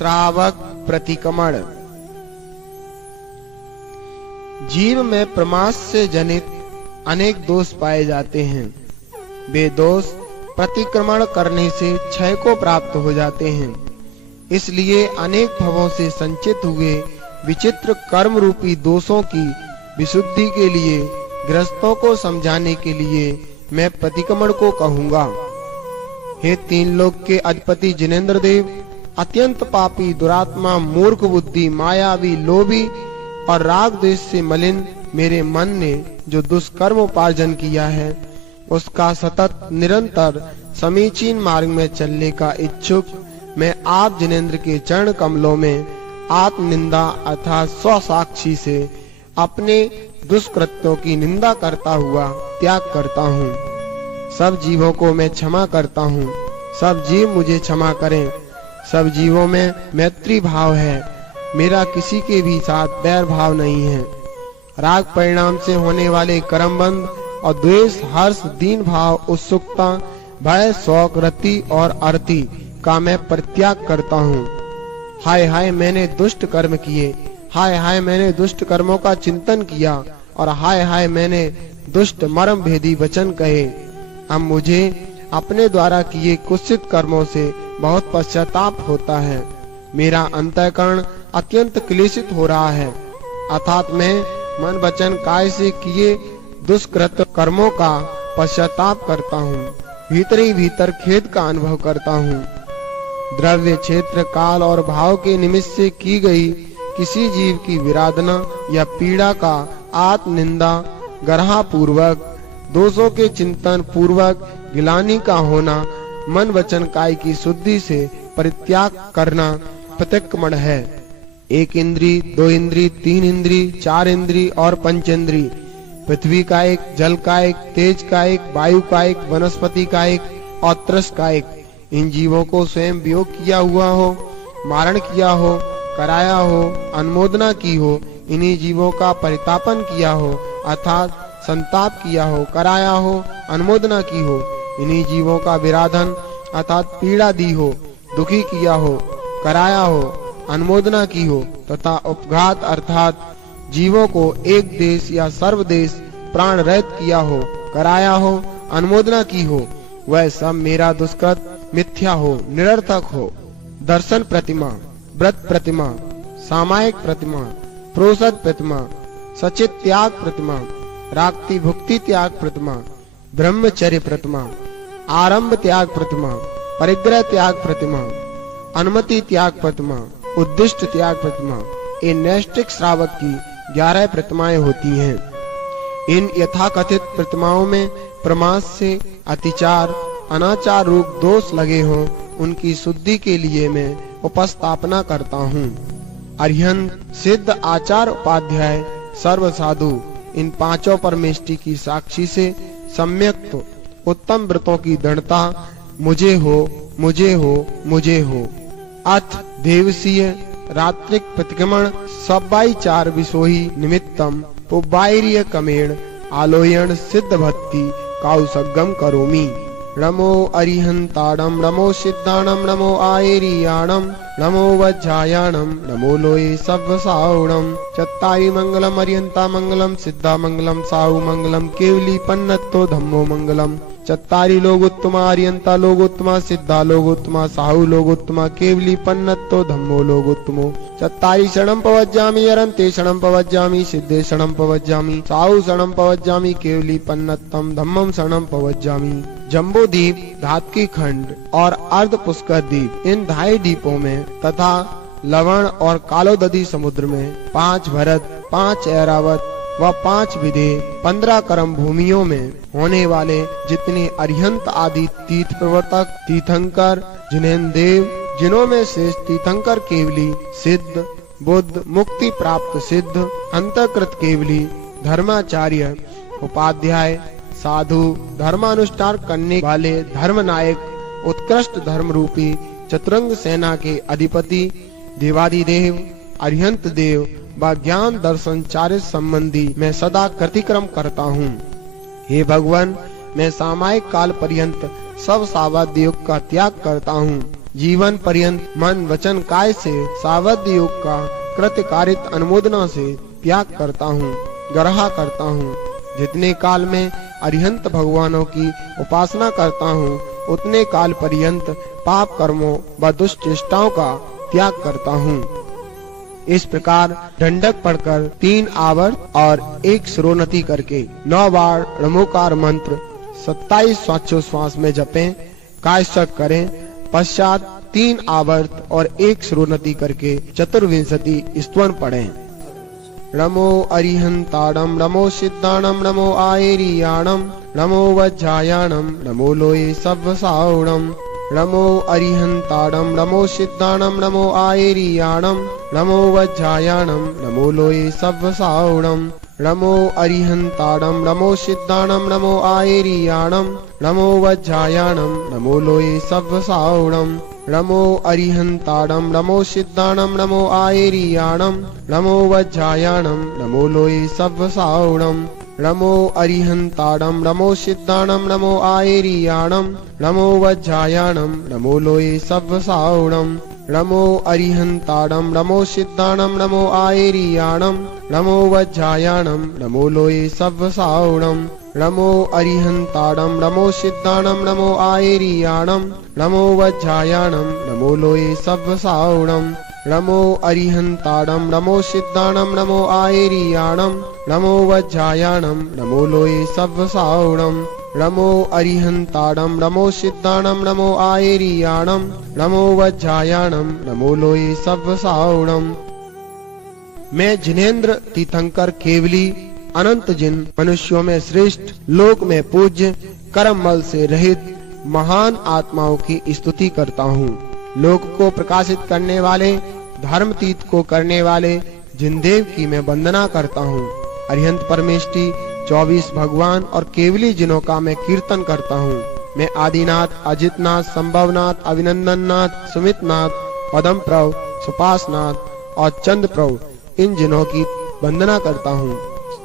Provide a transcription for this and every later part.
श्रावक प्रतिक्रमण। जीव में प्रमाद से जनित अनेक दोष पाए जाते हैं। वे दोष प्रतिक्रमण करने से क्षय को प्राप्त हो जाते हैं। इसलिए अनेक भवों से संचित हुए विचित्र कर्म रूपी दोषों की विशुद्धि के लिए गृहस्थों को समझाने के लिए मैं प्रतिक्रमण को कहूंगा। हे तीन लोक के अधिपति जिनेंद्र देव, अत्यंत पापी, दुरात्मा, मूर्ख बुद्धि, मायावी, लोभी और राग द्वेष से मलिन मेरे मन ने जो दुष्कर्म उपार्जन किया है, उसका सतत निरंतर समीचीन मार्ग में चलने का इच्छुक मैं आप जिनेंद्र के चरण कमलों में आत्मनिंदा अर्थात स्वसाक्षी से अपने दुष्कृत्यों की निंदा करता हुआ त्याग करता हूँ। सब जीवों को मैं क्षमा करता हूँ। सब जीव मुझे क्षमा करें। सब जीवों में मैत्री भाव है। मेरा किसी के भी साथ बैर भाव नहीं है। राग परिणाम से होने वाले कर्मबंध और द्वेष, हर्ष, दीन भाव, उत्सुकता, भय, शौक, रति और अरति का मैं परित्याग करता हूँ। हाय हाय मैंने दुष्ट कर्म किए, हाय हाय मैंने दुष्ट कर्मों का चिंतन किया और हाय हाय मैंने दुष्ट मर्म भेदी वचन कहे। अब मुझे अपने द्वारा किए कुत्सित कर्मों से बहुत पश्चाताप होता है। मेरा अंतःकरण अत्यंत क्लेशित हो रहा है, अर्थात मैं मन वचन काय से किए दुष्कृत कर्मों का पश्चाताप करता हूँ। भीतर ही भीतर खेद का अनुभव करता हूँ। द्रव्य, क्षेत्र, काल और भाव के निमित्त से की गई किसी जीव की विराधना या पीड़ा का आत्मनिंदा गरहा पूर्वक, दोषों के चिंतन पूर्वक गिलानी का होना, मन वचन काय की शुद्धि से परित्याग करना प्रतिक्रमण है। एक इंद्री, दो इंद्री, तीन इंद्री, चार इंद्री और पंचेंद्री, पृथ्वी का एक, जल का एक, तेज का एक, वायु का एक, वनस्पति का एक और त्रस का एक, इन जीवों को स्वयं वियोग किया हुआ हो, मारण किया हो, कराया हो, अनुमोदना की हो, इन्हीं जीवों का परितापन किया हो अर्थात संताप किया हो, कराया हो, अनुमोदना की हो, इन्हीं जीवों का विराधन अर्थात पीड़ा दी हो, दुखी किया हो, कराया हो, अनुमोदना की हो तथा उपघात अर्थात जीवों को एक देश या सर्वदेश प्राण रहित किया हो, कराया हो, अनुमोदना की हो, वह सब मेरा दुष्कृत मिथ्या हो, निरर्थक हो। दर्शन प्रतिमा, व्रत प्रतिमा, सामायिक प्रतिमा, प्रोषद प्रतिमा, सचित त्याग प्रतिमा, राक्ति भुक्ति त्याग प्रतिमा, ब्रह्मचर्य प्रतिमा, आरंभ त्याग प्रतिमा, परिग्रह त्याग प्रतिमा, अनुमति त्याग प्रतिमा, उद्दिष्ट त्याग प्रतिमा, ये नैष्ठिक श्रावक की 11 प्रतिमाएं होती हैं। इन यथाकथित प्रतिमाओं में प्रमाद से अतिचार, अनाचार रूप दोष लगे हों, उनकी शुद्धि के लिए मैं उपस्थापना करता हूँ। अरिहंत, सिद्ध, आचार, उपाध्याय, सर्व साधु, इन पांचों परमेष्टि की साक्षी से सम्यक उत्तम व्रतों की दृढ़ता मुझे हो, मुझे हो, मुझे हो। अथ देवसीय रात्रिक प्रतिक्रमण सब्बाई चार विशोही निमित्तम पुब्बाईर्य कमेण आलोयन सिद्ध भक्ति काउसगम करोमि। नमो अरिहंताणम, नमो सिद्धाणम, नमो आयरियाणम, नमो वज्रायाणम, नमो लोये सव्वसावणम। चत्तारि मंगलम अरिहंता मंगलम, सिद्धा मंगलम, साहु मंगलम, केवली पन्नत्तो धम्मो मंगलम। चत्तारि लोगोत्तमा अरिहंता लोगोत्तमा, सिद्धा लोगोत्तमा, साहु लोगोत्तमा, केवली पन्नत्तो धम्मो लोगोत्तमो। चत्तारि शरणं पवज्जामि अरन्ते शरणं पवज्जामि, सिद्धे शरणं पवज्जामि, साहु शरणं पवज्जामि, केवली पन्नत्तम धम्मं शरणं पवज्जामि। जम्बो द्वीप, धात्की खंड और अर्ध पुष्कर द्वीप, इन 2.5 द्वीपों में तथा लवण और कालोदधी समुद्र में 5 भरत, 5 ऐरावत व 5 विधे 15 कर्म भूमियों में होने वाले जितने अरिहंत आदि तीर्थ प्रवर्तक तीर्थंकर जिनेंद्र देव, जिनों में शेष तीर्थंकर केवली, सिद्ध, बुद्ध, मुक्ति प्राप्त सिद्ध, अंतकृत केवली, धर्माचार्य, उपाध्याय, साधु, धर्मानुष्ठान करने वाले धर्मनायक, उत्कृष्ट धर्म रूपी चतुरंग सेना के अधिपति देवादिदेव, अरिहंत देव व ज्ञान दर्शन चारित्र संबंधी मैं सदा प्रतिक्रम करता हूँ। हे भगवान, मैं सामायिक काल पर्यंत सब सावध योग का त्याग करता हूँ जीवन पर्यंत मन वचन काय से सावध योग का कृतकारित अनुमोदना से त्याग करता हूँ, ग्रह करता हूँ। जितने काल में अरिहंत भगवानों की उपासना करता हूँ, उतने काल पर्यंत पाप कर्मों व दुष्ट चेष्टाओं का त्याग करता हूँ। इस प्रकार दंडक पढ़कर 3 आवर्त और 1 शिरोन्नति करके 9 बार णमोकार मंत्र 27 श्वासोच्छ्वास में जपें, कायशक करें। पश्चात 3 आवर्त और 1 शिरोन्नति करके 24 स्तवन पढ़ें। नमो अरिहंताणं, नमो सिद्धाणं, नमो आयेरियाणं, नमो वज्रायाणं, नमो लोये सव्वसावणं। नमो अरिहंताणं, नमो सिद्धाणं, नमो आयेरियाणं, नमो वज्रायाणं, नमो लोये सव्वसावणं। नमो अरिहंताणं, नमो सिद्धाणं, नमो आयेरियाणं, नमो वज्रायाणं, नमो लोये सव्वसावणं। नमो अरिहंताणं, नमो सिद्धाणं, नमो आयेरियाणं, नमो वज्रायाणं, नमो लोये सव्वसावणं। नमो अरिहंताणं, नमो सिद्धाणं, नमो आयेरियाणं, नमो वज्रायाणं, नमो लोये सव्वसावणं। नमो अरिहंताणं, नमो सिद्धाणं, नमो आयेरियाणं, नमो वज्रायाणं, नमो लोये सव्वसावणं। नमो अरिहंताणं, नमो सिद्धाणं, नमो आयेरियाणं, नमो वज्रायाणं, नमो लोये सव्वसावणं। नमो अरिहंताणं, नमो सिद्धाणं, नमो आयेरियाणं, नमो वज्रायाणं, नमो लोये सव्वसावणं। नमो अरिहंताणं, नमो सिद्धाणं, नमो आयेरियाणं, नमो वज्रायाणं, नमो लोये सव्वसावणं। मैं जिनेंद्र तीर्थंकर केवली अनंत जिन मनुष्यों में श्रेष्ठ, लोक में पूज्य, कर्म बल से रहित महान आत्माओं की स्तुति करता हूँ। लोक को प्रकाशित करने वाले, धर्मतीत को करने वाले जिनदेव की मैं वंदना करता हूँ। अरिहंत परमेष्टि 24 भगवान और केवली जिनों का मैं कीर्तन करता हूँ। मैं आदिनाथ, अजितनाथ, संभवनाथ, अभिनंदननाथ, सुमितनाथ, पदम प्रभु, सुपासनाथ और चंद प्रभु इन जिनों की वंदना करता हूँ।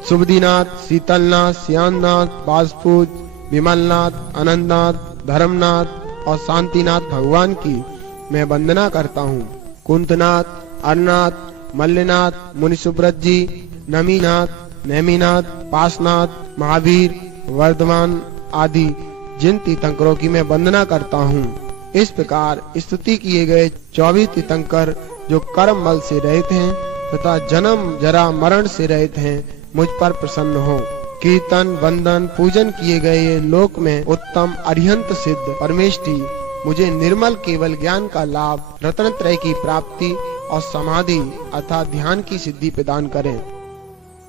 सुबुदिनाथ, शीतलनाथ, श्यामनाथ, बाजपूज, विमलनाथ, अनंतनाथ, धर्मनाथ और शांतिनाथ भगवान की मैं वंदना करता हूँ। कुंतनाथ, अरनाथ, मल्लिनाथ, मुनिसुब्रत जी, नमीनाथ, नेमिनाथ, पासनाथ, महावीर, वर्धमान आदि जिन तीर्थंकरों की मैं वंदना करता हूँ। इस प्रकार स्तुति किए गए 24 तीर्थंकर जो कर्म बल से रहित हैं तथा जन्म जरा मरण से रहित हैं, मुझ पर प्रसन्न हो। कीर्तन, वंदन, पूजन किए गए ये लोक में उत्तम अरिहंत सिद्ध परमेष्टि मुझे निर्मल केवल ज्ञान का लाभ, रत्न त्रय की प्राप्ति और समाधि अर्थात ध्यान की सिद्धि प्रदान करें।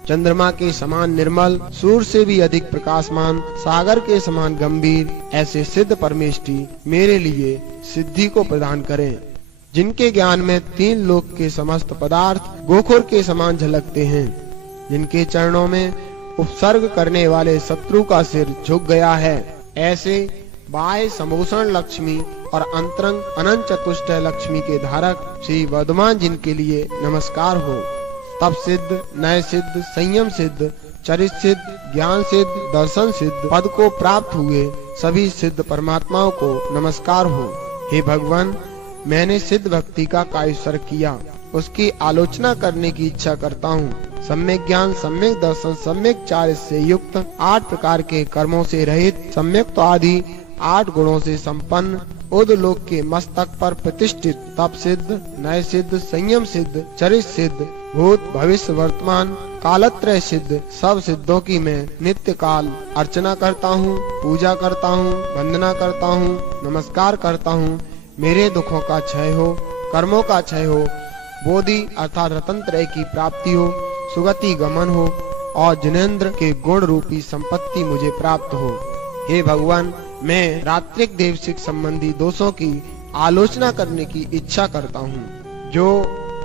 चंद्रमा के समान निर्मल, सूर्य से भी अधिक प्रकाशमान, सागर के समान गंभीर ऐसे सिद्ध परमेष्टि मेरे लिए सिद्धि को प्रदान करें। जिनके ज्ञान में 3 लोक के समस्त पदार्थ गोखुर के समान झलकते हैं, जिनके चरणों में उपसर्ग करने वाले शत्रु का सिर झुक गया है, ऐसे बाह्य समोषण लक्ष्मी और अंतरंग अनंत चतुष्ट लक्ष्मी के धारक श्री वर्धमान जिनके लिए नमस्कार हो। तप सिद्ध, नय सिद्ध, संयम सिद्ध, चरित सिद्ध, ज्ञान सिद्ध, दर्शन सिद्ध पद को प्राप्त हुए सभी सिद्ध परमात्माओं को नमस्कार हो। हे भगवान, मैंने सिद्ध भक्ति का कायस्वर किया, उसकी आलोचना करने की इच्छा करता हूँ। सम्यक ज्ञान, सम्यक दर्शन, सम्यक चार्य से युक्त 8 प्रकार के कर्मों से रहित, सम्यक तो आदि 8 गुणों से संपन्न, उद्लोक के मस्तक पर प्रतिष्ठित, तप सिद्ध, नय सिद्ध, संयम सिद्ध, चरित सिद्ध, भूत भविष्य वर्तमान कालत्रय सिद्ध सब सिद्धों की मैं नित्य काल अर्चना करता हूँ, पूजा करता हूँ, वंदना करता हूँ, नमस्कार करता हूँ। मेरे दुखों का क्षय हो, कर्मों का क्षय हो, बोधि अर्थात रत्न त्रय की प्राप्ति हो, सुगति गमन हो और जिनेंद्र के गुण रूपी संपत्ति मुझे प्राप्त हो। हे भगवान, मैं रात्रिक देवसिक संबंधी दोषों की आलोचना करने की इच्छा करता हूँ। जो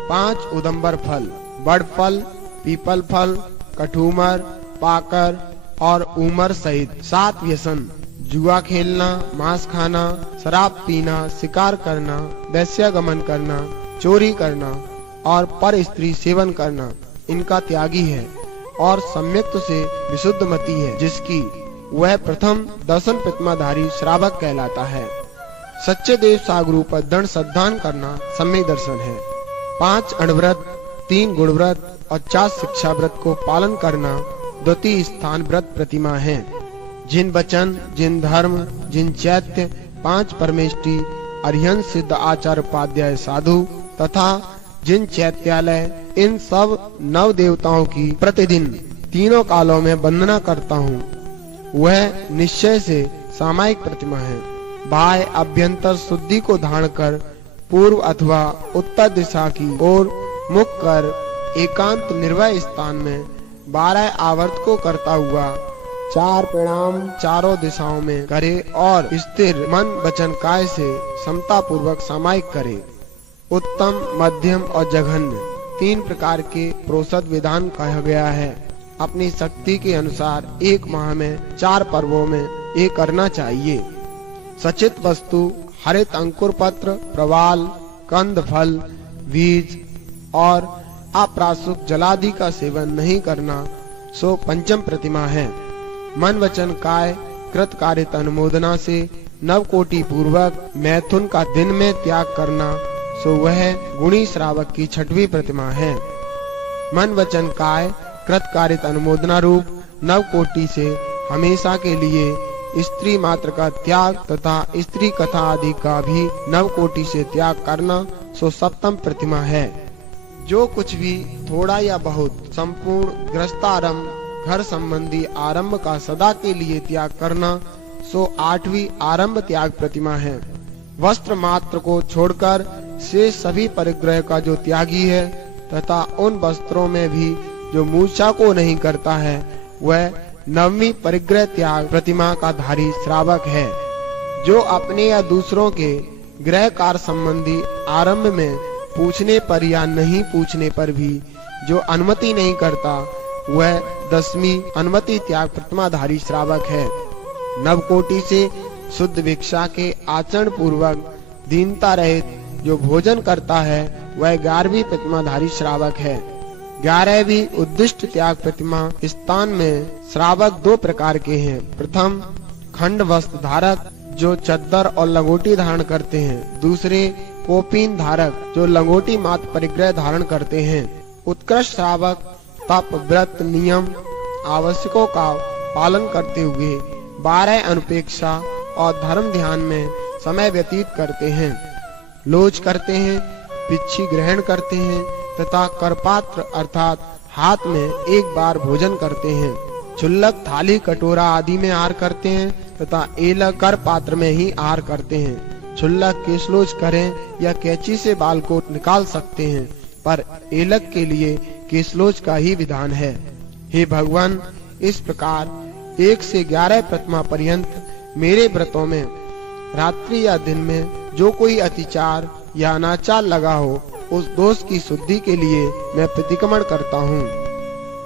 5 उदंबर फल, बड़ फल, पीपल फल, कठूमर, पाकर और उमर सहित 7 व्यसन, जुआ खेलना, मांस खाना, शराब पीना, शिकार करना, वैश्यागमन करना, चोरी करना और पर स्त्री सेवन करना, इनका त्यागी है और सम्यक्त से विशुद्ध मति है, जिसकी वह प्रथम दर्शन प्रतिमाधारी श्रावक कहलाता है। सच्चे देव सागुरु पर दृढ़ श्रद्धान करना सम्यक दर्शन है। 5 अणव्रत, 3 गुणव्रत और 4 शिक्षा व्रत को पालन करना द्वितीय स्थान व्रत प्रतिमा है। जिन वचन, जिन धर्म, जिन चैत्य, 5 परमेष्टि, अरिहंत सिद्ध आचार्य उपाध्याय साधु तथा जिन चैत्यालय, इन सब 9 देवताओं की प्रतिदिन तीनों कालों में वंदना करता हूँ, वह निश्चय से सामायिक प्रतिमा है। बाह्य अभ्यंतर शुद्धि को धारण कर पूर्व अथवा उत्तर दिशा की ओर मुख कर एकांत निर्भय स्थान में 12 आवर्त को करता हुआ 4 प्रणाम चारों दिशाओं में करे और स्थिर मन वचन काय से समता पूर्वक सामायिक करे। उत्तम, मध्यम और जघन्य 3 प्रकार के प्रोषद विधान कहा गया है। अपनी शक्ति के अनुसार 1 माह में 4 पर्वों में ये करना चाहिए। सचित वस्तु, हरित अंकुर पत्र, प्रवाल, कंद फल, बीज और अप्रासुक जलादि का सेवन नहीं करना सो पंचम प्रतिमा है। मन वचन काय कृत कार्य अनुमोदना से 9 कोटि पूर्वक मैथुन का दिन में त्याग करना सो वह गुणी श्रावक की 6वीं प्रतिमा है। मन वचन काय कृत कार्य अनुमोदना रूप 9 कोटि से हमेशा के लिए स्त्री मात्र का त्याग तथा स्त्री कथा आदि का भी 9 कोटि से त्याग करना सो सप्तम प्रतिमा है। जो कुछ भी थोड़ा या बहुत संपूर्ण गृहस्थारंभ, घर संबंधी आरंभ का सदा के लिए त्याग करना सो 8वीं आरंभ त्याग प्रतिमा है। वस्त्र मात्र को छोड़कर से सभी परिग्रह का जो त्यागी है तथा उन वस्त्रों में भी जो मूर्छा को नहीं करता है, वह 9वीं परिग्रह त्याग प्रतिमा का धारी श्रावक है। जो अपने या दूसरों के गृह कार्य संबंधी आरंभ में पूछने पर या नहीं पूछने पर भी जो अनुमति नहीं करता, वह 10वीं अनुमति त्याग प्रतिमा धारी श्रावक है। 9 कोटि से शुद्ध भिक्षा के आचरण पूर्वक दीनता रहित जो भोजन करता है, वह 11वीं प्रतिमा धारी श्रावक है। 11वीं उद्दिष्ट त्याग प्रतिमा स्थान में श्रावक 2 प्रकार के हैं। प्रथम खंड वस्त्र धारक जो चद्दर और लंगोटी धारण करते हैं। दूसरे कोपीन धारक जो लंगोटी मात्र परिग्रह धारण करते हैं। उत्कृष्ट श्रावक तप, व्रत, नियम आवश्यकों का पालन करते हुए 12 अनुपेक्षा और धर्म ध्यान में समय व्यतीत करते हैं। लोच करते हैं, पिच्छी ग्रहण करते हैं तथा करपात्र अर्थात हाथ में एक बार भोजन करते हैं। चुल्लक, थाली, कटोरा आदि में आहार करते हैं तथा एलक कर पात्र में ही आहार करते हैं। चुल्लक केशलोच करें या कैंची से बाल को निकाल सकते हैं, पर एलक के लिए केशलोच का ही विधान है। हे भगवान, इस प्रकार 1 से 11 प्रतिमा पर्यंत मेरे व्रतों में रात्रि या दिन में जो कोई अतिचार या अनाचार लगा हो, उस दोष की शुद्धि के लिए मैं प्रतिक्रमण करता हूँ।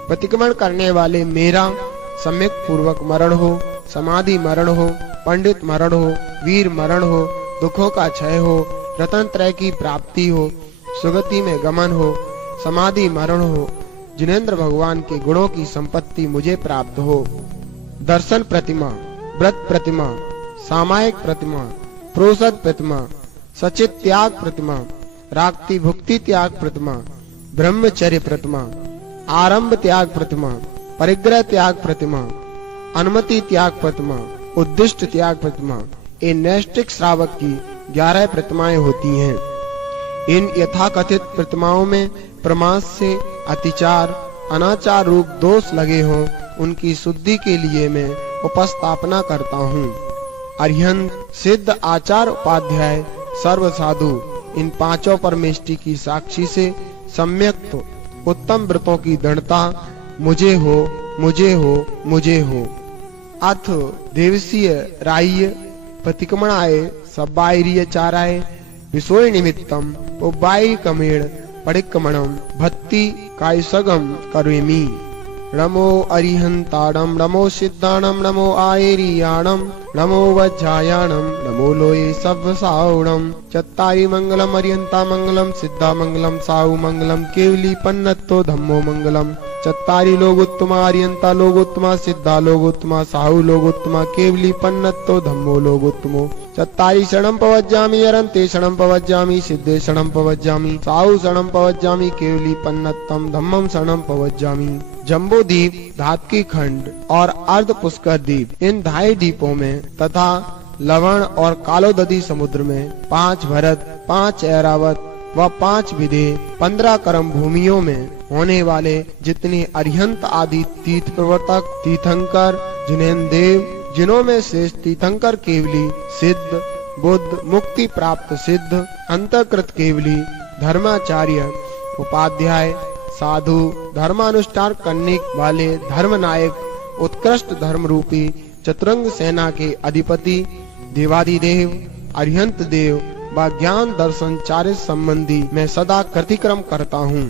प्रतिक्रमण करने वाले मेरा सम्यक पूर्वक मरण हो, समाधि मरण हो, पंडित मरण हो, वीर मरण हो, दुखों का क्षय हो, रतन त्रय की प्राप्ति हो, सुगति में गमन हो, समाधि मरण हो, जिनेंद्र भगवान के गुणों की संपत्ति मुझे प्राप्त हो। दर्शन प्रतिमा, व्रत प्रतिमा, सामायिक प्रतिमा, प्रोषद प्रतिमा, सचित त्याग प्रतिमा, राक्ति भुक्ति त्याग प्रतिमा, ब्रह्मचर्य प्रतिमा, आरंभ त्याग प्रतिमा, परिग्रह त्याग प्रतिमा, अनुमति त्याग प्रतिमा, उद्दिष्ट त्याग प्रतिमा, ये नैष्ठिक श्रावक की 11 प्रतिमाएं होती हैं। इन यथाकथित प्रतिमाओं में प्रमाद से अतिचार, अनाचार रूप दोष लगे हों, उनकी शुद्धि के लिए मैं उपस्थापना करता हूँ। अरिहंत सिद्ध आचार्य उपाध्याय सर्व साधु इन 5 परमेष्टि की साक्षी से सम्यक उत्तम व्रतों की दृढ़ता मुझे हो, मुझे हो, मुझे हो। अथ देवसीय राह्य प्रतिक्रमणाय सब्बायरीय चाराय विषय निमित्तम उबाई कमेण परिक्रमणम भक्ति कायसगम करोमि। नमो अरिहंताणम, नमो सिद्धाणम, नमो आयरियाणम, नमो वज्रायाणम, नमो लोये सव्वसावणम। चत्तारि मंगलम अरिहंता मंगलम, सिद्धा मंगलम, साहु मंगलम, केवली पन्नत्तो धम्मो मंगलम। चत्तारि लोगोत्तमा अरिहंता लोगोत्तमा, सिद्धा लोगोत्तमा, साहु लोगोत्तमा, केवली पन्नत्तो धम्मो लोगोत्तमो। चत्तारि शरणं पवज्जामि, अरन्ते शरणं पवज्जामि, सिद्धे शरणं पवज्जामि, साहु शरणं पवज्जामि, केवली पन्नत्तम धम्मम शरणं पवज्जामि। जम्बू द्वीप, धात्की खंड और अर्ध पुष्कर द्वीप, इन ढाई द्वीपों में तथा लवण और कालोदधी समुद्र में 5 भरत, 5 ऐरावत व 5 विधे, 15 कर्म भूमियों में होने वाले जितने अरिहंत आदि तीर्थ प्रवर्तक तीर्थंकर जिनेन्द्र देव, जिनों में श्रेष्ठ तीर्थंकर केवली, सिद्ध, बुद्ध, मुक्ति प्राप्त सिद्ध, अंतकृत केवली, धर्माचार्य, उपाध्याय, साधु, धर्मानुष्ठान करने वाले धर्मनायक, उत्कृष्ट धर्म रूपी चतुरंग सेना के अधिपति, देवादिदेव, अरिहंत देव व ज्ञान दर्शन चार्य संबंधी मैं सदा कृतिक्रम करता हूँ।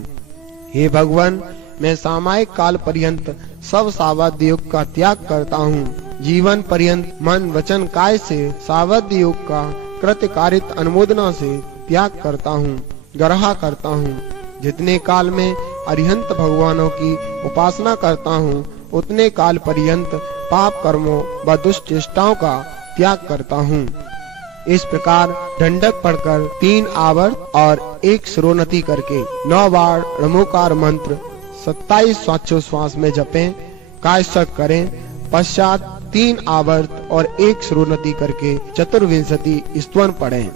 हे भगवान, मैं सामायिक काल पर्यंत सब सावध योग का त्याग करता हूँ। जीवन पर्यंत मन वचन काय से सावध योग का कृतकारित अनुमोदना से त्याग करता हूँ, ग्रहा करता हूँ। जितने काल में अरिहंत भगवानों की उपासना करता हूँ, उतने काल पर्यंत पाप कर्मों व दुष्ट चेष्टाओं का त्याग करता हूँ। इस प्रकार दंडक पढ़कर 3 आवर्त और 1 श्रोनति करके 9 बार णमोकार मंत्र 27 श्वासोच्छ्वास में जपें, कायशक करें। पश्चात 3 आवर्त और 1 श्रोनति करके 24 स्तवन पढ़ें।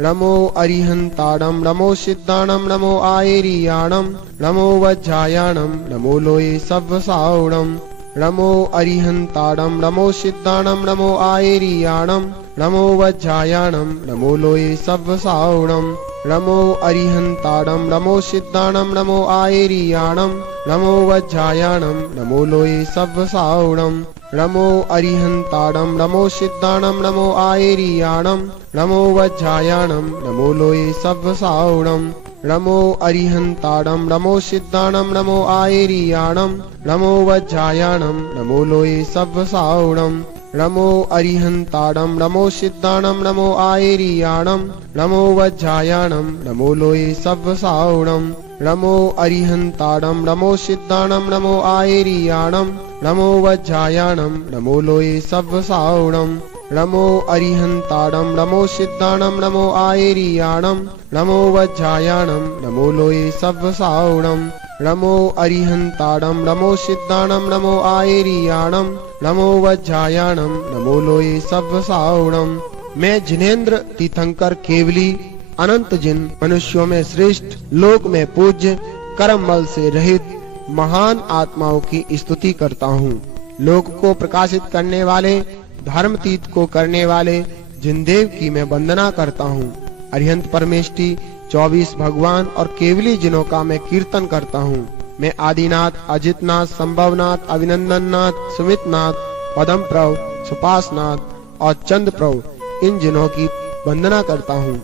नमो अरिहंताणम, नमो सिद्धाणम, नमो आयरियाणम, नमो वज्रायाणम, नमो लोये सव्वसावणम। नमो अरिहंताणम, नमो सिद्धाणम, नमो आयरियाणम, नमो वज्रायाणम, नमो लोये सव्वसावणम। नमो अरिहंताणम, नमो सिद्धाणम, नमो आयरियाणम, नमो वज्रायाणम, नमो लोये सव्वसावणम। नमो अरिहंताणम, नमो सिद्धाणम, नमो आयरियाणम, नमो वज्रायाणम, नमो लोये सव्वसावणम। नमो अरिहंताणम, नमो सिद्धाणम, नमो आयरियाणम, नमो वज्रायाणम, नमो लोये सव्वसावणम। नमो अरिहंताणम, नमो सिद्धाणम, नमो आयरियाणम, नमो वज्रायाणम, नमो लोये सव्वसावणम। नमो अरिहंताणम, नमो सिद्धाणम, नमो आयरियाणम, नमो वज्रायाणम, नमो लोये सव्वसावणम। नमो अरिहंताणम, नमो सिद्धाणम, नमो आयरियाणम, नमो वज्रायाणम, नमो लोये सव्वसावणम। नमो अरिहंताणम, नमो सिद्धाणम, नमो आयरियाणम, नमो वज्रायाणम, नमो लोये सव्वसावणम। मैं जिनेन्द्र तीर्थंकर केवली अनंत जिन मनुष्यों में श्रेष्ठ, लोक में पूज्य, कर्म बल से रहित महान आत्माओं की स्तुति करता हूँ। लोक को प्रकाशित करने वाले, धर्म तीर्थ को करने वाले जिनदेव की मैं वंदना करता हूँ। अरिहंत परमेष्टि 24 भगवान और केवली जिनों का मैं कीर्तन करता हूँ। मैं आदिनाथ, अजितनाथ, संभवनाथ, अभिनंदननाथ, सुमितनाथ, पदम प्रभु, सुपासनाथ और चंद्र प्रभु इन जिनों की वंदना करता हूँ।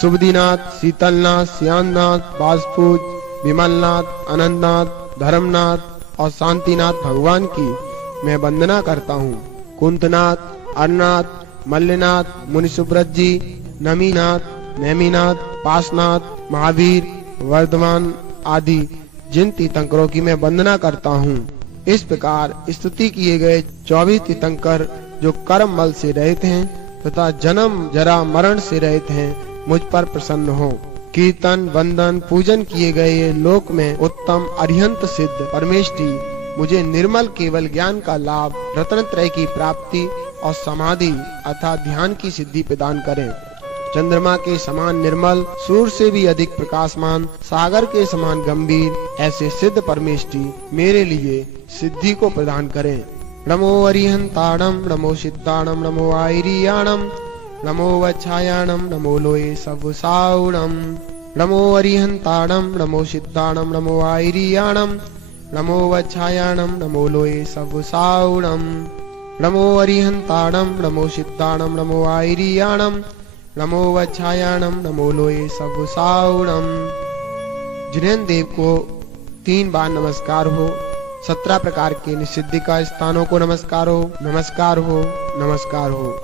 सुबुदिनाथ, शीतलनाथ, श्यामनाथ, बाजपूज, विमलनाथ, आनंदनाथ, धर्मनाथ और शांतिनाथ भगवान की मैं वंदना करता हूँ। कुंतनाथ, अरनाथ, मल्लनाथ, मुनिसुब्रत जी, नमीनाथ, नेमिनाथ, पासनाथ, महावीर, वर्धमान आदि जिन तीर्थंकरों की मैं वंदना करता हूँ। इस प्रकार स्तुति किए गए 24 तीर्थंकर जो कर्म बल से रहित हैं तथा जन्म जरा मरण से रहित हैं, मुझ पर प्रसन्न हो। कीर्तन, वंदन, पूजन किए गए ये लोक में उत्तम अरिहंत सिद्ध परमेष्टि मुझे निर्मल केवल ज्ञान का लाभ, रत्नत्रय की प्राप्ति और समाधि अर्थात ध्यान की सिद्धि प्रदान करें। चंद्रमा के समान निर्मल, सूर्य से भी अधिक प्रकाशमान, सागर के समान गंभीर ऐसे सिद्ध परमेष्टि मेरे लिए सिद्धि को प्रदान करें। नमो अरिहंताणम, नमो सिद्धाणम, नमो आयरियाणम, नमो वज्रायाणम, नमो लोये सव्वसावणम। नमो अरिहंताणम, नमो सिद्धाणम, नमो आयरियाणम, नमो वज्रायाणम, नमो लोये सव्वसावणम। नमो अरिहंताणम, नमो सिद्धाणम, नमो आयरियाणम, नमो वज्रायाणम, नमो लोये सव्वसावणम। जिनेन्द्र देव को 3 बार नमस्कार हो। 17 प्रकार के निषिद्धिका स्थानों को नमस्कार हो, नमस्कार हो, नमस्कार हो।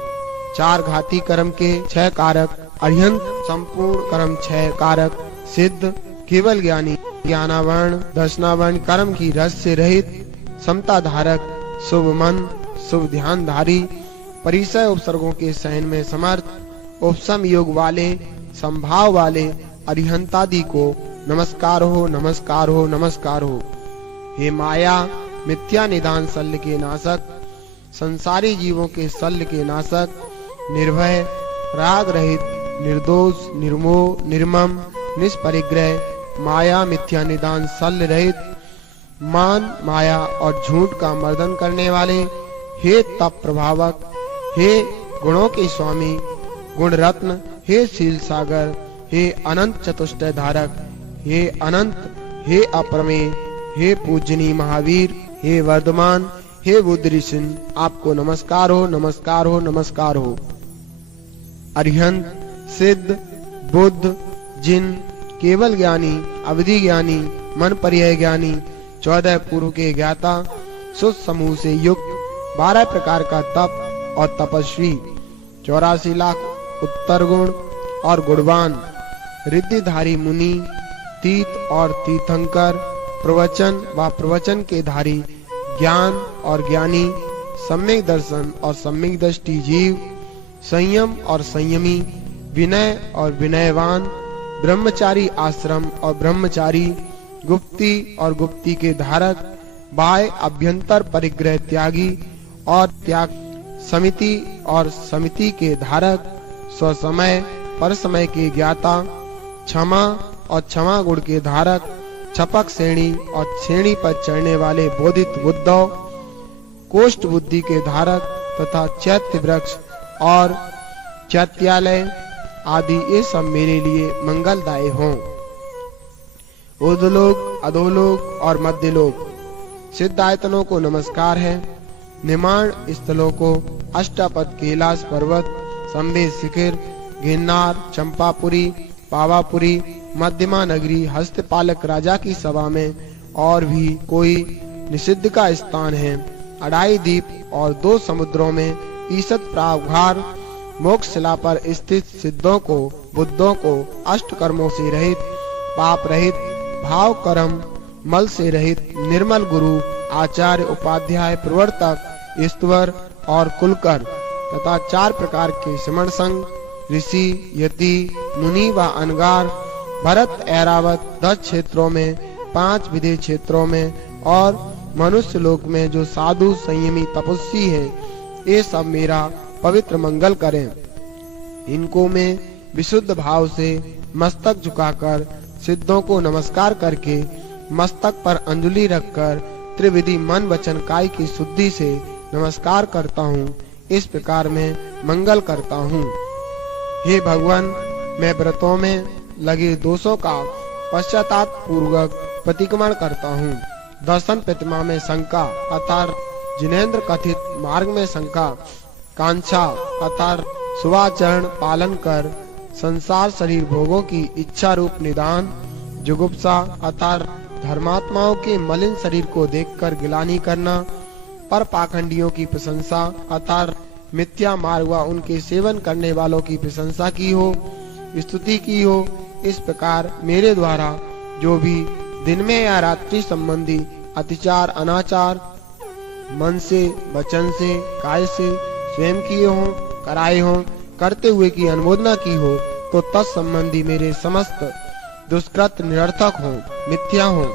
4 घाती कर्म के 6 कारक अरिहंत, संपूर्ण कर्म 6 कारक सिद्ध, केवल ज्ञानी, ज्ञानावरण, दर्शनावरण कर्म की रस से रहित, समता धारक, शुभ मन, शुभ ध्यानधारी, परिचय उपसर्गों के शयन में समर्थ, उपसम योग वाले, संभाव वाले अरिहंतादि को नमस्कार हो, नमस्कार हो, नमस्कार हो। हे माया मिथ्या निदान शल्य के नाशक, संसारी जीवों के शल्य के नाशक, निर्भय, राग रहित, निर्दोष, निर्मोह, निर्मम, निष्परिग्रह, माया मिथ्या निदान शल्य रहित, मान, माया और झूठ का मर्दन करने वाले, हे तप प्रभावक, हे गुणों के स्वामी, गुण रत्न, हे शील सागर, हे अनंत चतुष्टय धारक, हे अनंत, हे अप्रमेय, हे पूजनीय महावीर, हे वर्धमान, हे बुद्धि सिंह, आपको नमस्कार हो, नमस्कार हो, नमस्कार हो। अरिहंत, सिद्ध, बुद्ध, जिन, केवल ज्ञानी, अवधि ज्ञानी, मन पर्याय ज्ञानी, 14 पूर्व के ज्ञाता, सुध समूह से युक्त, 12 प्रकार का तप और तपस्वी, 84 लाख उत्तर गुण और गुणवान, रिद्धिधारी मुनि, तीत और तीर्थंकर, प्रवचन व प्रवचन के धारी, ज्ञान और ज्ञानी, सम्यक दर्शन और सम्यक दृष्टि जीव, संयम और संयमी, विनय और विनयवान, ब्रह्मचारी आश्रम और ब्रह्मचारी, गुप्ती और गुप्ती के धारक, बाह्य अभ्यंतर परिग्रह त्यागी और त्याग, समिति और समिति के धारक, स्वसमय पर समय के ज्ञाता, क्षमा और क्षमा गुण के धारक, छपक श्रेणी और श्रेणी पर चढ़ने वाले बोधित बुद्धौ, कोष्ठ बुद्धि के धारक तथा चैत्य वृक्ष और चैत्यालय आदि, ये सब मेरे लिए मंगलदायी हों। ऊर्ध्वलोक, अधोलोक और मध्यलोक, सिद्धायतनों को नमस्कार है। निर्माण स्थलों को अष्टापद, कैलाश पर्वत, संभेद शिखर, गिरनार, चंपापुरी, पावापुरी, मध्यमा नगरी, हस्तपालक राजा की सभा में और भी कोई निषिद्ध का स्थान है, अढ़ाई द्वीप और 2 समुद्रों में ईसत प्रावघार, मोक्ष शिला पर स्थित सिद्धों को, बुद्धों को, अष्ट कर्मों से रहित, पाप रहित, भाव कर्म मल से रहित, निर्मल गुरु, आचार्य, उपाध्याय, प्रवर्तक, ईश्वर और कुलकर तथा 4 प्रकार के श्रमण संघ, ऋषि, यति, मुनि व अनगार, भरत, ऐरावत, 10 क्षेत्रों में, 5 विदेह क्षेत्रों में और मनुष्य लोक में जो साधु, संयमी, तपस्वी हैं, ये सब मेरा पवित्र मंगल करें। इनको मैं विशुद्ध भाव से मस्तक झुकाकर, सिद्धों को नमस्कार करके, मस्तक पर अंजलि रखकर, त्रिविधि मन वचन काय की शुद्धि से नमस्कार करता हूँ। इस प्रकार मैं मंगल करता हूँ। हे भगवान, मैं व्रतों में लगे दोषों का पश्चाताप पूर्वक प्रतिक्रमण करता हूँ। दर्शन प्रतिमा में शंका अर्थात जिनेन्द्र कथित मार्ग में शंका, कांक्षा अर्थात शुभाचरण पालन कर संसार शरीर भोगों की इच्छा रूप निदान, जुगुप्सा अर्थात धर्मात्माओं के मलिन शरीर को देखकर गिलानी करना, पर पाखंडियों की प्रशंसा अर्थात मिथ्या मार्ग व उनके सेवन करने वालों की प्रशंसा की हो, स्तुति की हो। इस प्रकार मेरे द्वारा जो भी दिन में या रात्रि संबंधी अतिचार, अनाचार मन से, वचन से, काय से स्वयं किए हों, कराए हों, करते हुए की अनुमोदना की हो, तो तत्संबंधी मेरे समस्त दुष्कृत निरर्थक हों, मिथ्या हों।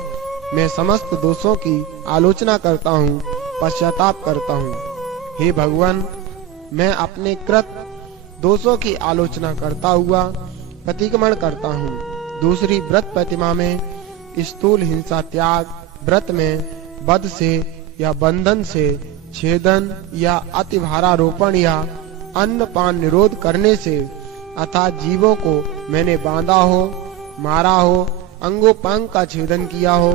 मैं समस्त दोषों की आलोचना करता हूँ, पश्चाताप करता हूँ। हे भगवान, मैं अपने कृत दोषों की आलोचना करता हुआ प्रतिक्रमण करता हूँ। दूसरी व्रत प्रतिमा में स्थूल हिंसा त्याग, व्रत में वध से या बंधन से, छेदन या अतिभारारोपण या अन्न पान निरोध करने से, अर्थात जीवों को मैंने बांधा हो, मारा हो, अंगोपांग का छेदन किया हो,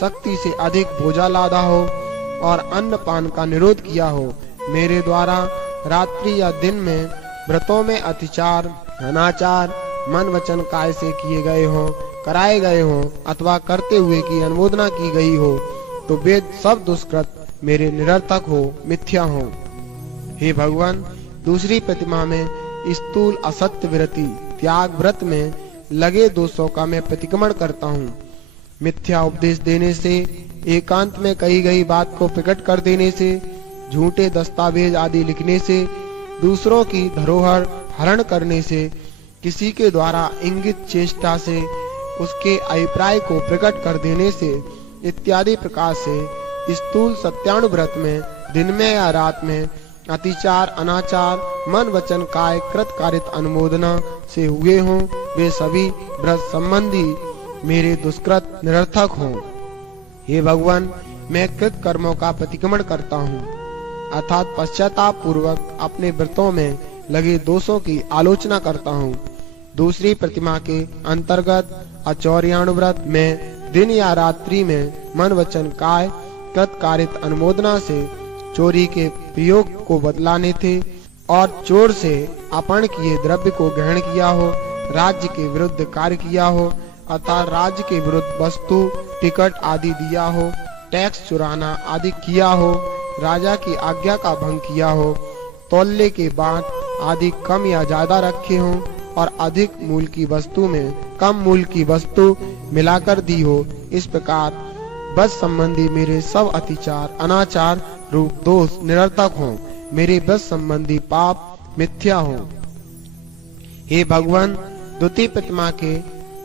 शक्ति से अधिक बोझा लादा हो और अन्न पान का निरोध किया हो, मेरे द्वारा रात्रि या दिन में व्रतों में अतिचार, अनाचार मन वचन काय से किए गए हो, कराए गए हो अथवा करते हुए की अनुमोदना की गई हो, तो वे सब दुष्कृत मेरे निरर्थक हो, मिथ्या हो। हे भगवान, दूसरी प्रतिमा में स्थूल असत्य विरति त्याग व्रत में लगे दोषों का मैं प्रतिक्रमण करता हूँ। मिथ्या उपदेश देने से, एकांत में कही गई बात को प्रकट कर देने से, झूठे दस्तावेज आदि लिखने से, दूसरों की धरोहर हरण करने से, किसी के द्वारा इंगित चेष्टा से उसके अभिप्राय को प्रकट कर देने से इत्यादि प्रकार से स्थूल सत्यानुव्रत में दिन में या रात में अतिचार, अनाचार, मन, वचन, काय, कृत कारित अनुमोदना से हुए हों, वे सभी व्रत संबंधी मेरे दुष्कृत निरर्थक हों। हे भगवान, मैं कृत कर्मों का प्रतिक्रमण करता हूँ, अर्थात पश्चाताप पूर्वक अपने व्रतों में लगे दोषों की आलोचना करता हूँ। दूसरी प्रतिमा के अंतर्गत अचौर्यानुव्रत में दिन या रात्रि में मन, वचन, काय, कृत कारित अनुमोदना से चोरी के प्रयोग को बदलाने थे और चोर से अपहरण किए द्रव्य को ग्रहण किया हो, राज्य के विरुद्ध कार्य किया हो, अर्थात राज्य के विरुद्ध वस्तु, टिकट आदि दिया हो, टैक्स चुराना आदि किया हो, राजा की आज्ञा का भंग किया हो, तौल्य के बांट आदि कम या ज्यादा रखे हो और अधिक मूल्य की वस्तु में कम मूल्य की वस्तु मिलाकर दी हो। इस प्रकार बस संबंधी मेरे सब अतिचार, अनाचार रूप दोष निरर्थक हों, मेरे बस संबंधी पाप मिथ्या हों। हे भगवान, द्वितीय प्रतिमा के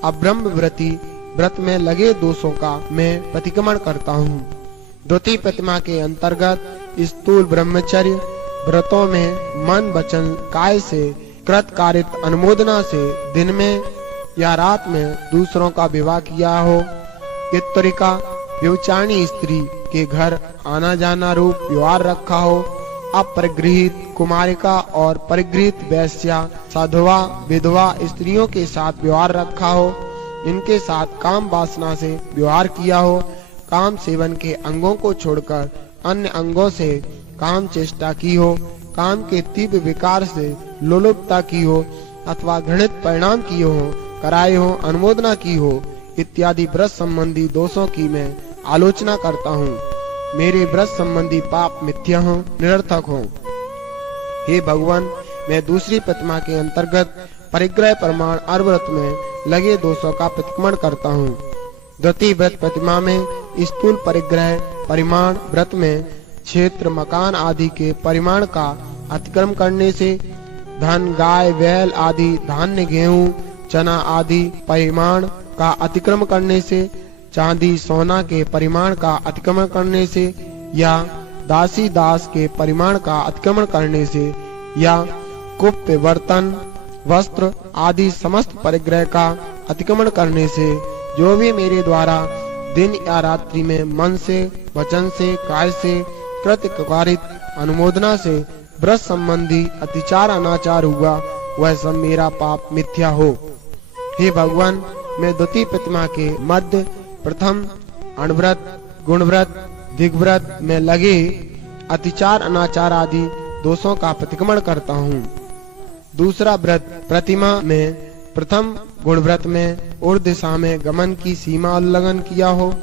अब्रह्मव्रती व्रत में लगे दोषों का मैं प्रतिक्रमण करता हूँ। द्वितीय प्रतिमा के अंतर्गत स्थूल ब्रह्मचर्य व्रतों में मन, वचन, काय से कृत कारित अनुमोदना से दिन में या रात में दूसरों का विवाह किया हो, इत्तरिका व्यभिचारिणी स्त्री के घर आना जाना रूप व्यवहार रखा हो, अपरिगृहित कुमारिका और परिगृहित वैश्या, साधुवा, विधवा स्त्रियों के साथ व्यवहार रखा हो, इनके साथ काम वासना से व्यवहार किया हो, काम सेवन के अंगों को छोड़कर अन्य अंगों से काम चेष्टा की हो, काम के तीव्र विकार से लोलुपता की हो अथवा घृणित परिणाम किए हो, कराए हो, अनुमोदना की हो, इत्यादि व्रत संबंधी दोषों की मैं आलोचना करता हूँ। मेरे व्रत संबंधी पाप मिथ्या हो, निरर्थक हो। हे भगवान, मैं दूसरी प्रतिमा के अंतर्गत परिग्रह प्रमाण अर्व्रत में लगे दोषों का प्रतिक्रमण करता हूँ। द्वितीय व्रत प्रतिमा में स्थूल परिग्रह परिमाण व्रत में क्षेत्र, मकान आदि के परिमाण का अतिक्रमण करने से, धन, गाय, बैल आदि धान्य, गेहूं, चना आदि परिमाण का अतिक्रमण करने से, चांदी, सोना के परिमाण का अतिक्रमण करने से, या दासी दास के परिमाण का अतिक्रमण करने से, या कुप्य, बर्तन, वस्त्र आदि समस्त परिग्रह का अतिक्रमण करने से, जो भी मेरे द्वारा दिन या रात्रि में मन से, वचन से, काय से, कृत कारित अनुमोदना से व्रत संबंधी अतिचार, अनाचार हुआ, वह सब मेरा पाप मिथ्या हो। हे भगवान, मैं द्वितीय प्रतिमा के मध्य प्रथम अणव्रत, गुणव्रत, दिग्व्रत में लगे अतिचार, अनाचार आदि दोषों का प्रतिक्रमण करता हूँ। दूसरा व्रत प्रतिमा में प्रथम गुणव्रत में उर्ध्व दिशा में गमन की सीमा उल्लंघन किया हो,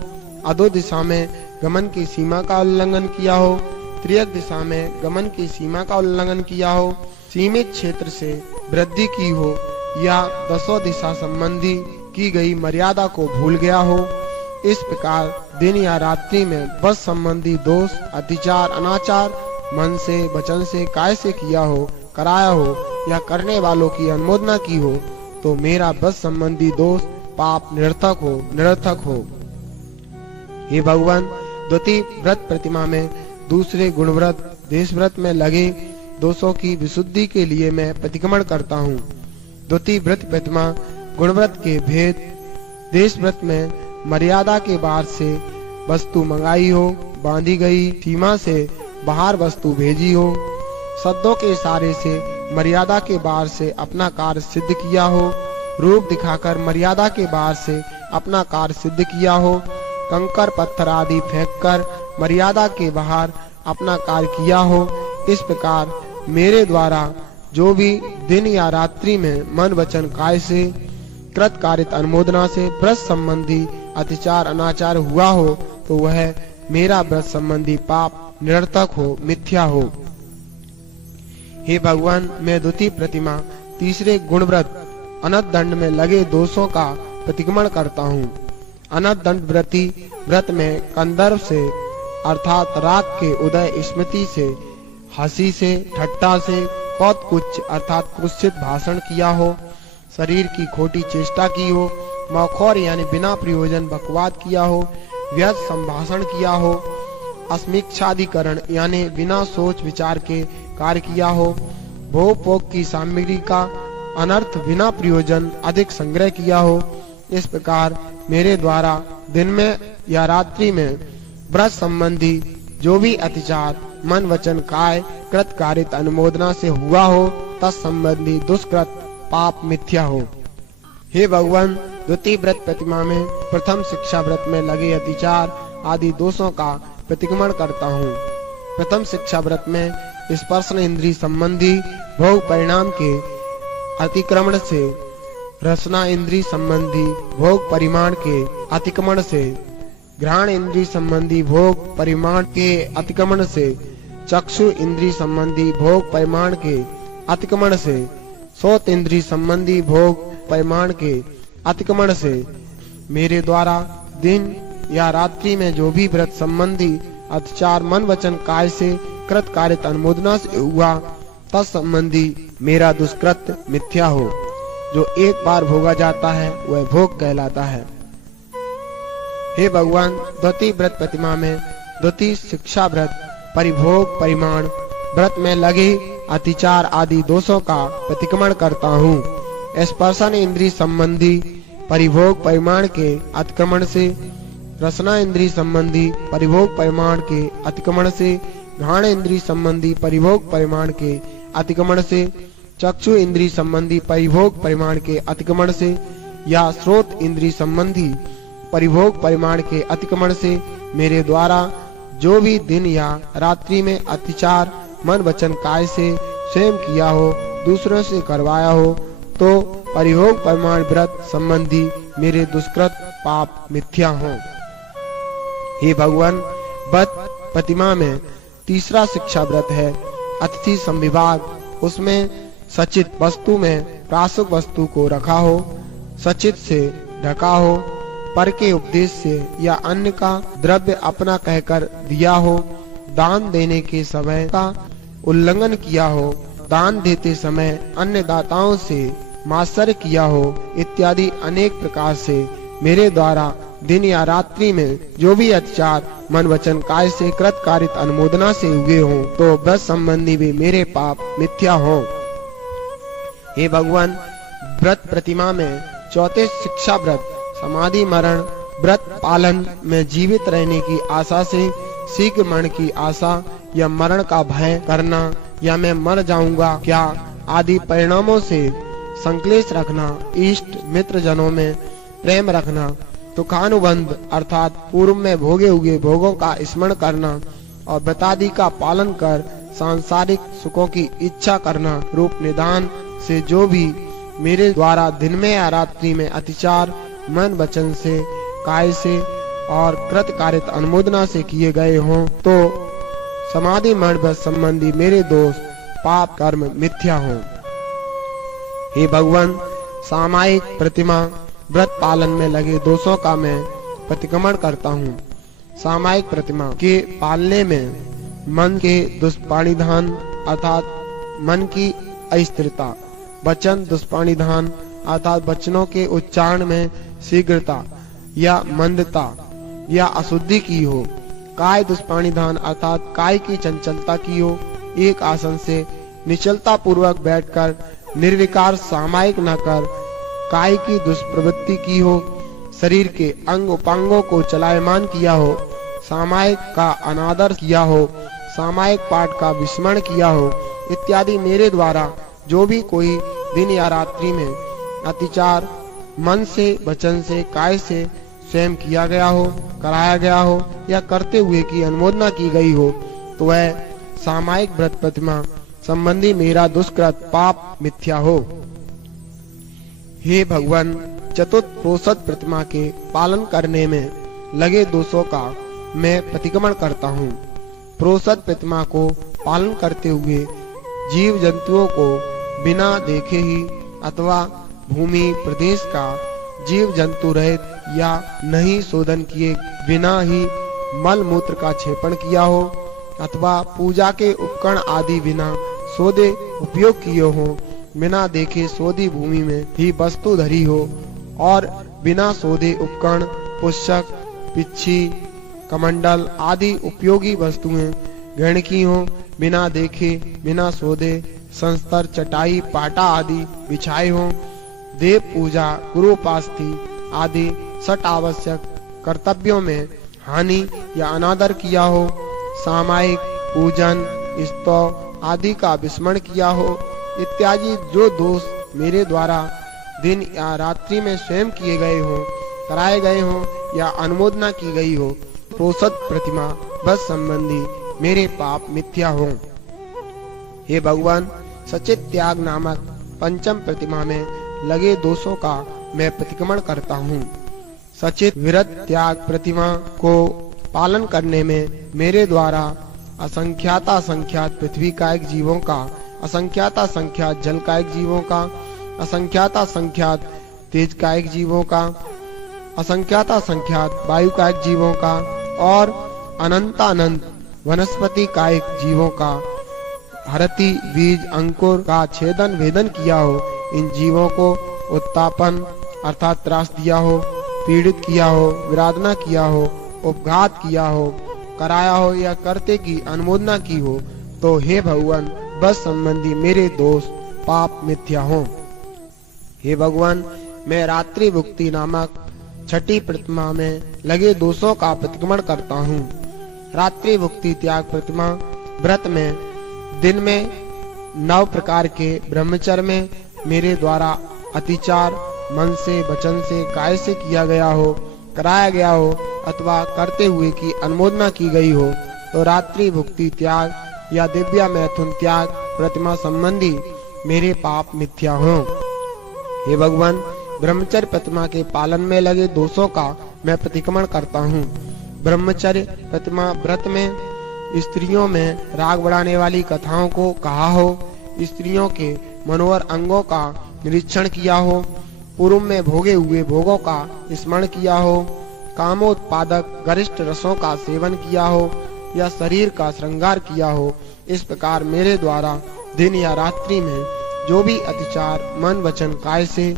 अधो दिशा में गमन की सीमा का उल्लंघन किया हो, त्रियक दिशा में गमन की सीमा का उल्लंघन किया हो, सीमित क्षेत्र से वृद्धि की हो, या दसों दिशा संबंधी की गई मर्यादा को भूल गया हो। इस प्रकार दिन या रात्रि में बस संबंधी दोष, अतिचार, अनाचार मन से, वचन से, काय से किया हो, कराया हो या करने वालों की अनुमोदना की हो, तो मेरा बस संबंधी दोष पाप निरर्थक हो। हे भगवान, द्वितीय व्रत प्रतिमा में दूसरे गुणव्रत, देशव्रत में लगे दोषों की विशुद्धि के लिए मैं प्रतिक्रमण करता हूँ। द्वितीय व्रत प्रतिमा गुणव्रत के भेद, देशव्रत में मर्यादा के बाहर से वस्तु मंगाई हो, बांधी गई सीमा से बाहर वस्तु भेजी हो, शब्दों के इशारे से मर्यादा के बाहर से अपना कार्य सिद्ध किया हो, रूप दिखाकर मर्यादा के बाहर से अपना कार्य सिद्ध किया हो, कंकर पत्थर आदि फेंककर मर्यादा के बाहर अपना कार्य किया हो। इस प्रकार मेरे द्वारा जो भी दिन या रात्रि में मन, वचन, काय से, कृत कारित अनुमोदना से व्रत संबंधी अतिचार, अनाचार हुआ हो, तो वह मेरा व्रत संबंधी पाप निरर्थक हो, मिथ्या हो। हे भगवान, मैं द्वितीय प्रतिमा तीसरे गुणव्रत अनंत दंड में लगे दोषों का प्रतिक्रमण करता हूँ। अनंत दंड व्रत में कंदर्प से अर्थात राग के उदय स्मृति से, हंसी से, ठट्टा से, कौतकुच अर्थात कुत्सित भाषण किया हो, शरीर की खोटी चेष्टा की हो, मौखौर यानी बिना प्रयोजन बकवाद किया हो, व्यर्थ संभाषण किया हो, अस्मिच्छाधिकरण यानी बिना सोच विचार के कार्य किया हो, भोग की सामग्री का अनर्थ बिना प्रयोजन अधिक संग्रह किया हो। इस प्रकार मेरे द्वारा दिन में या रात्रि में व्रत संबंधी जो भी अतिचार मन वचन काय कृत कारित अनुमोदना से हुआ हो, तत्संबंधी दुष्कृत पाप मिथ्या हो। हे भगवान, द्वितीय व्रत प्रतिमा में प्रथम शिक्षा व्रत में लगे अतिचार आदि दोषों का प्रतिक्रमण करता हूँ। प्रथम शिक्षा व्रत में स्पर्शन इंद्रिय संबंधी भोग परिणाम के अतिक्रमण से, रसना इंद्रिय संबंधी भोग परिमाण के अतिक्रमण से, घ्राण इंद्रिय संबंधी भोग परिमाण के अतिक्रमण से, चक्षु इंद्रिय संबंधी भोग परिमाण के अतिक्रमण से, सोत इंद्रिय संबंधी भोग परिमाण के अतिक्रमण से, मेरे द्वारा दिन या रात्रि में जो भी व्रत संबंधी अतिचार मन वचन काय से कृत कारित अनुमोदना से हुआ, तत्संबंधी मेरा दुष्कृत मिथ्या हो। जो एक बार भोगा जाता है वह भोग कहलाता है। हे भगवान, द्वितीय व्रत प्रतिमा में द्वितीय शिक्षा व्रत परिभोग परिमाण व्रत में लगे अतिचार आदि दोषों का प्रतिक्रमण करता हूँ। स्पर्शन इंद्रिय संबंधी परिभोग परिमाण के अतिक्रमण से, रसना इंद्रिय संबंधी परिभोग परिमाण के अतिक्रमण से, घ्राण इंद्रिय संबंधी परिभोग परिमाण के अतिक्रमण से, चक्षु इंद्रिय संबंधी परिभोग परिमाण के अतिक्रमण से, या श्रोत इंद्रिय संबंधी परिभोग परिमाण के अतिक्रमण से मेरे द्वारा जो भी दिन या रात्रि में अतिचार मन वचन काय से स्वयं किया हो, दूसरों से करवाया हो, तो परिभोग परिमाण व्रत संबंधी मेरे दुष्कृत पाप मिथ्या हो। हे भगवान, व्रत प्रतिमा में तीसरा शिक्षा व्रत है अतिथि संविभाग। उसमें सचित वस्तु में प्रासुक वस्तु को रखा हो, सचित से ढका हो, पर के उपदेश से या अन्य का द्रव्य अपना कहकर दिया हो, दान देने के समय का उल्लंघन किया हो, दान देते समय अन्य दाताओं से मात्सर्य किया हो, इत्यादि अनेक प्रकार से मेरे द्वारा दिन या रात्रि में जो भी अत्याचार मन वचन काय से कृत कारित अनुमोदना से हुए हों, तो व्रत संबंधी भी मेरे पाप मिथ्या हो। हे भगवान, व्रत प्रतिमा में चौथे शिक्षा व्रत समाधि मरण व्रत पालन में जीवित रहने की आशा से शीघ्र मरण की आशा या मरण का भय करना या मैं मर जाऊंगा क्या आदि परिणामों से संक्लेश रखना, इष्ट मित्र जनों में प्रेम रखना, सुखानुबंध अर्थात पूर्व में भोगे हुए भोगों का स्मरण करना और व्रतादि का पालन कर सांसारिक सुखों की इच्छा करना रूप निदान से जो भी मेरे द्वारा दिन में या रात्रि में अतिचार मन वचन से काय से और कृत कारित अनुमोदना से किए गए हों, तो समाधि मरण संबंधी मेरे दोष पाप कर्म मिथ्या हों। हे भगवान, सामायिक प्रतिमा व्रत पालन में लगे दोषों का मैं प्रतिक्रमण करता हूँ। सामायिक प्रतिमा के पालने में मन के दुष्पाणिधान अर्थात मन की अस्थिरता, वचन दुष्पाणिधान अर्थात वचनों के उच्चारण में शीघ्रता या मंदता या अशुद्धि की हो, काय दुष्पाणिधान अर्थात काय की चंचलता की हो, एक आसन से निश्चलता पूर्वक बैठकर निर्विकार सामायिक न कर काय की दुष्प्रवृत्ति की हो, शरीर के अंग उपांगों को चलायमान किया हो, सामायिक का अनादर किया हो, सामायिक पाठ का विस्मरण किया हो, इत्यादि मेरे द्वारा जो भी कोई दिन या रात्रि में अतिचार मन से वचन से काय से स्वयं किया गया हो, कराया गया हो या करते हुए की अनुमोदना की गई हो, तो वह सामायिक व्रत प्रतिमा संबंधी मेरा दुष्कृत पाप मिथ्या हो। हे भगवान, चतुर्थ प्रोषद प्रतिमा के पालन करने में लगे दोषों का मैं प्रतिक्रमण करता हूँ। प्रोषद प्रतिमा को पालन करते हुए जीव जंतुओं को बिना देखे ही अथवा भूमि प्रदेश का जीव जंतु रहित या नहीं शोधन किए बिना ही मल मूत्र का क्षेपण किया हो अथवा पूजा के उपकरण आदि बिना सोधे उपयोग किए हो, बिना देखे सोधी भूमि में ही वस्तु धरी हो और बिना सोधे उपकरण पुस्तक, पिच्छी, कमंडल आदि उपयोगी वस्तुएं ग्रहण की हो, बिना देखे बिना सोधे संस्तर, चटाई, पाटा आदि बिछाए हो, देव पूजा, गुरुपास्थि आदि सट आवश्यक कर्तव्यों में हानि या अनादर किया हो, सामायिक पूजन, स्तव आदि का विस्मरण किया हो इत्यादि जो दोष मेरे द्वारा दिन या रात्रि में स्वयं किए गए हो, कराए गए हो या अनुमोदना की गई हो, प्रोसद प्रतिमा बस संबंधी मेरे पाप मिथ्या हो। हे भगवान, सचित त्याग नामक पंचम प्रतिमा में लगे दोषों का मैं प्रतिक्रमण करता हूँ। सचित विरत त्याग प्रतिमा को पालन करने में मेरे द्वारा असंख्यात पृथ्वी कायिक जीवों का, असंख्यात जल कायिक जीवों का, असंख्यात तेज कायिक जीवों का, असंख्यात वायु कायिक जीवों का और अनंत वनस्पति कायिक जीवों का हरति बीज अंकुर का छेदन भेदन किया हो, इन जीवों को उत्तापन अर्थात त्रास दिया हो, पीड़ित किया हो, विराधना किया हो, उपघात किया हो, कराया हो या करते की अनुमोदना की हो, तो हे भगवान बस संबंधी मेरे दोष पाप मिथ्या हो। हे भगवान, मैं रात्रि भुक्ति नामक छठी प्रतिमा में लगे दोषों का प्रतिक्रमण करता हूँ। रात्रि भुक्ति त्याग प्रतिमा व्रत में दिन में 9 प्रकार के ब्रह्मचर्य में मेरे द्वारा अतिचार मन से, वचन से, काय से किया गया हो, कराया गया हो अथवा करते हुए की अनुमोदना की गई हो, तो रात्रि भुक्ति त्याग या दिव्या मैथुन त्याग प्रतिमा संबंधी मेरे पाप मिथ्या हो। हे भगवान, ब्रह्मचर्य प्रतिमा के पालन में लगे दोषों का मैं प्रतिक्रमण करता हूँ। ब्रह्मचर्य प्रतिमा व्रत में स्त्रियों में राग बढ़ाने वाली कथाओं को कहा हो, स्त्रियों के मनोहर अंगों का निरीक्षण किया हो, पूर्व में भोगे हुए भोगों का स्मरण किया हो, कामोत्पादक गरिष्ठ रसों का सेवन किया हो या शरीर का श्रृंगार किया हो, इस प्रकार मेरे द्वारा दिन या रात्रि में जो भी अतिचार मन वचन काय से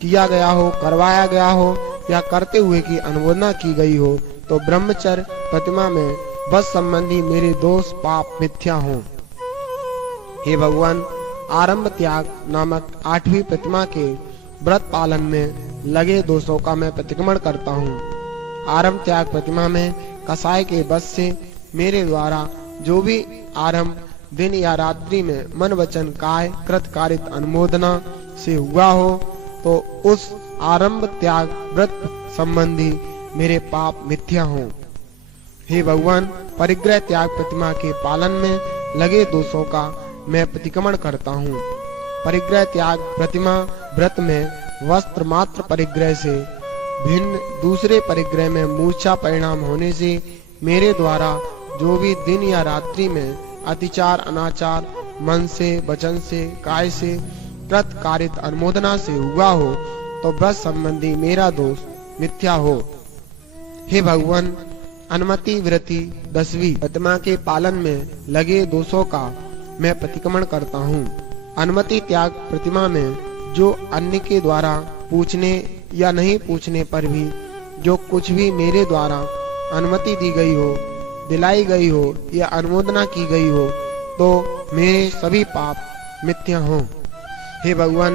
किया गया हो, करवाया गया हो या करते हुए की अनुमोदना की गई हो, तो ब्रह्मचर्य प्रतिमा में बस संबंधी मेरे दोष पाप मिथ्या हो। हे भगवान, आरंभ त्याग नामक 8वीं प्रतिमा के व्रत पालन में लगे दोषों का मैं प्रतिक्रमण करता हूँ। आरंभ त्याग प्रतिमा में कसाय के बस से मेरे द्वारा जो भी आरंभ दिन या रात्रि में मन वचन काय कृत कारित अनुमोदना से हुआ हो, तो उस आरंभ त्याग व्रत संबंधी मेरे पाप मिथ्या हो। हे भगवान, परिग्रह त्याग प्रतिमा के पालन में लगे दोषों का मैं प्रतिक्रमण करता हूँ। परिग्रह त्याग प्रतिमा व्रत में वस्त्र मात्र परिग्रह से भिन्न दूसरे परिग्रह में मूर्छा परिणाम होने से मेरे द्वारा जो भी दिन या रात्रि में अतिचार अनाचार मन से, वचन से, काय से, कृत कारित अनुमोदना से हुआ हो, तो व्रत संबंधी मेरा दोष मिथ्या हो। हे भगवान, अनुमति व्रति 10वीं प्रतिमा के पालन में लगे दोषों का मैं प्रतिक्रमण करता हूँ। अनुमति त्याग प्रतिमा में जो अन्य के द्वारा पूछने या नहीं पूछने पर भी जो कुछ भी मेरे द्वारा अनुमति दी गई हो, दिलाई गई हो या अनुमोदना की गई हो, तो मेरे सभी पाप मिथ्या हो। हे भगवान,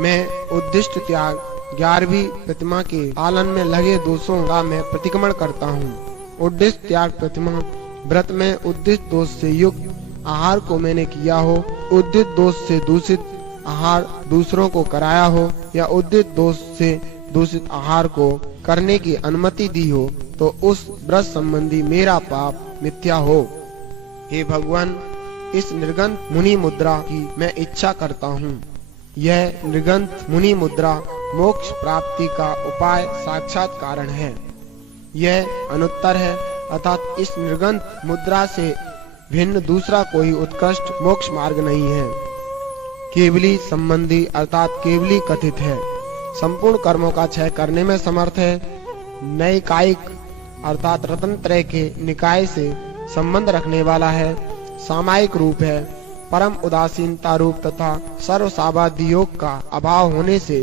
मैं उद्दिष्ट त्याग 11वीं प्रतिमा के पालन में लगे दोषों का मैं प्रतिक्रमण करता हूँ। उद्दिष्ट त्याग प्रतिमा व्रत में उद्दिष्ट दोष से युक्त आहार को मैंने किया हो, उद्दिष्ट दोष से दूषित आहार दूसरों को कराया हो या उद्दिष्ट दोष से दूषित आहार को करने की अनुमति दी हो, तो उस व्रत संबंधी मेरा पाप मिथ्या हो। हे भगवान, इस निर्गंथ मुनि मुद्रा की मैं इच्छा करता हूँ। यह निर्गंथ मुनि मुद्रा मोक्ष प्राप्ति का उपाय साक्षात कारण है। यह अनुत्तर है, अर्थात इस निर्गंथ मुद्रा से भिन्न दूसरा कोई उत्कृष्ट मोक्ष मार्ग नहीं है। केवली संबंधी अर्थात केवली कथित है, संपूर्ण कर्मों का क्षय करने में समर्थ है। नैकायिक अर्थात रत्नत्रय के निकाय से संबंध रखने वाला है। सामायिक रूप है। परम उदासीनता रूप तथा सर्वसाबादी योग का अभाव होने से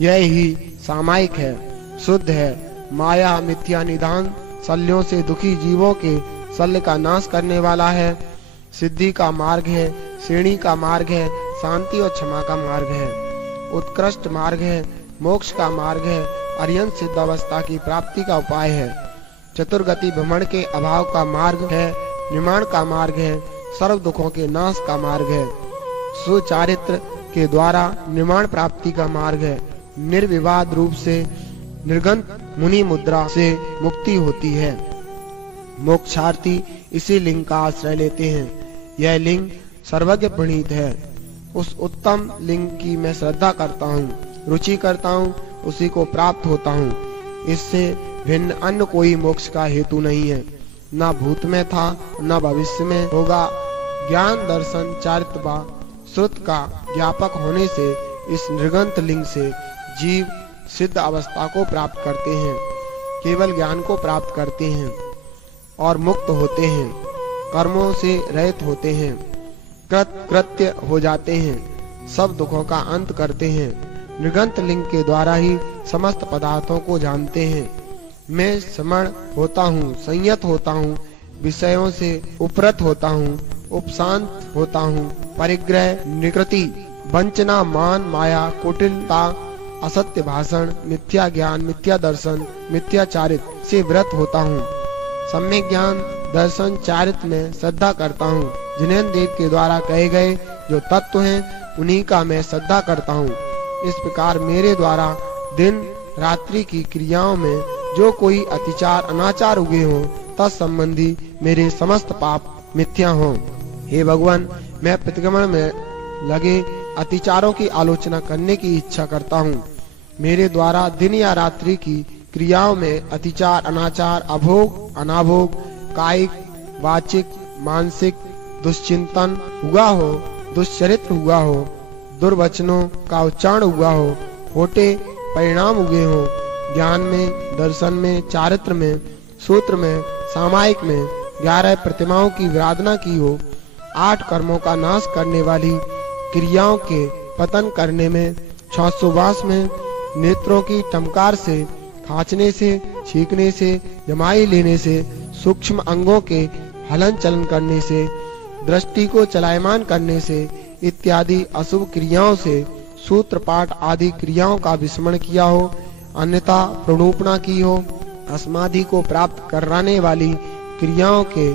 यह ही सामायिक है। शुद्ध है। माया मिथ्या निधान शल्यों से दुखी जीवों के शल्य का नाश करने वाला है। सिद्धि का मार्ग है। श्रेणी का मार्ग है। शांति और क्षमा का मार्ग है। उत्कृष्ट मार्ग है। मोक्ष का मार्ग है। अर्यंत सिद्ध अवस्था की प्राप्ति का उपाय है। चतुर्गति भ्रमण के अभाव का मार्ग है। निर्माण का मार्ग है। सर्व दुखों के नाश का मार्ग है। सुचारित्र के द्वारा निर्माण प्राप्ति का मार्ग है। निर्विवाद रूप से निर्गंत मुनि मुद्रा से मुक्ति होती है। मोक्षार्थी इसी लिंग का आश्रय लेते हैं। यह लिंग सर्वज्ञ प्रणीत है। उस उत्तम लिंग की मैं श्रद्धा करता हूँ, रुचि करता हूँ, उसी को प्राप्त होता हूँ। इससे भिन्न अन्य कोई मोक्ष का हेतु नहीं है। न भूत में था, न भविष्य में होगा। ज्ञान दर्शन चारित्र व श्रुत का ज्ञापक होने से इस निर्गंत लिंग से जीव सिद्ध अवस्था को प्राप्त करते हैं, केवल ज्ञान को प्राप्त करते हैं और मुक्त होते हैं, कर्मों से रहित होते हैं, कृत्य हो जाते हैं, सब दुखों का अंत करते हैं। निर्गंत लिंग के द्वारा ही समस्त पदार्थों को जानते हैं। मैं समण होता हूँ, संयत होता हूँ, विषयों से उपरत होता हूँ, उपशांत होता हूँ, परिग्रह, निकृति, वंचना, मान, माया, कुटिलता, असत्य भाषण, मिथ्या ज्ञान, मिथ्या दर्शन, मिथ्याचारित्र से व्रत होता हूँ। सम्यक ज्ञान दर्शन चारित्र में श्रद्धा करता हूँ। जिनेन्द्र देव के द्वारा कहे गए जो तत्व हैं उन्हीं का मैं श्रद्धा करता हूँ। इस प्रकार मेरे द्वारा दिन रात्रि की क्रियाओं में जो कोई अतिचार अनाचार उगे हो तत्संबंधी मेरे समस्त पाप मिथ्या हो। हे भगवान, मैं प्रतिक्रमण में लगे अतिचारों की आलोचना करने की इच्छा करता हूँ। मेरे द्वारा दिन या रात्रि की क्रियाओं में अतिचार अनाचार अभोग अनाभोग कायिक वाचिक मानसिक दुश्चिंतन हुआ हो, दुश्चरित्र हुआ हो, दुर्वचनों का उच्चारण हुआ हो, खोटे परिणाम उगे हो, ज्ञान में, दर्शन में, चारित्र में, सूत्र में, सामायिक में 11 प्रतिमाओं की विराधना की हो, 8 कर्मों का नाश करने वाली क्रियाओं के पतन करने में, 600 में, नेत्रों की टमकार से, खांचने से, छींकने से, जमाई लेने से, सूक्ष्म अंगों के हलन चलन करने से, दृष्टि को चलायमान करने से इत्यादि अशुभ क्रियाओं से, सूत्र पाठ आदि क्रियाओं का विस्मरण किया हो, अन्यथा प्रणोपना की हो, अस्मादि को प्राप्त कराने वाली क्रियाओं के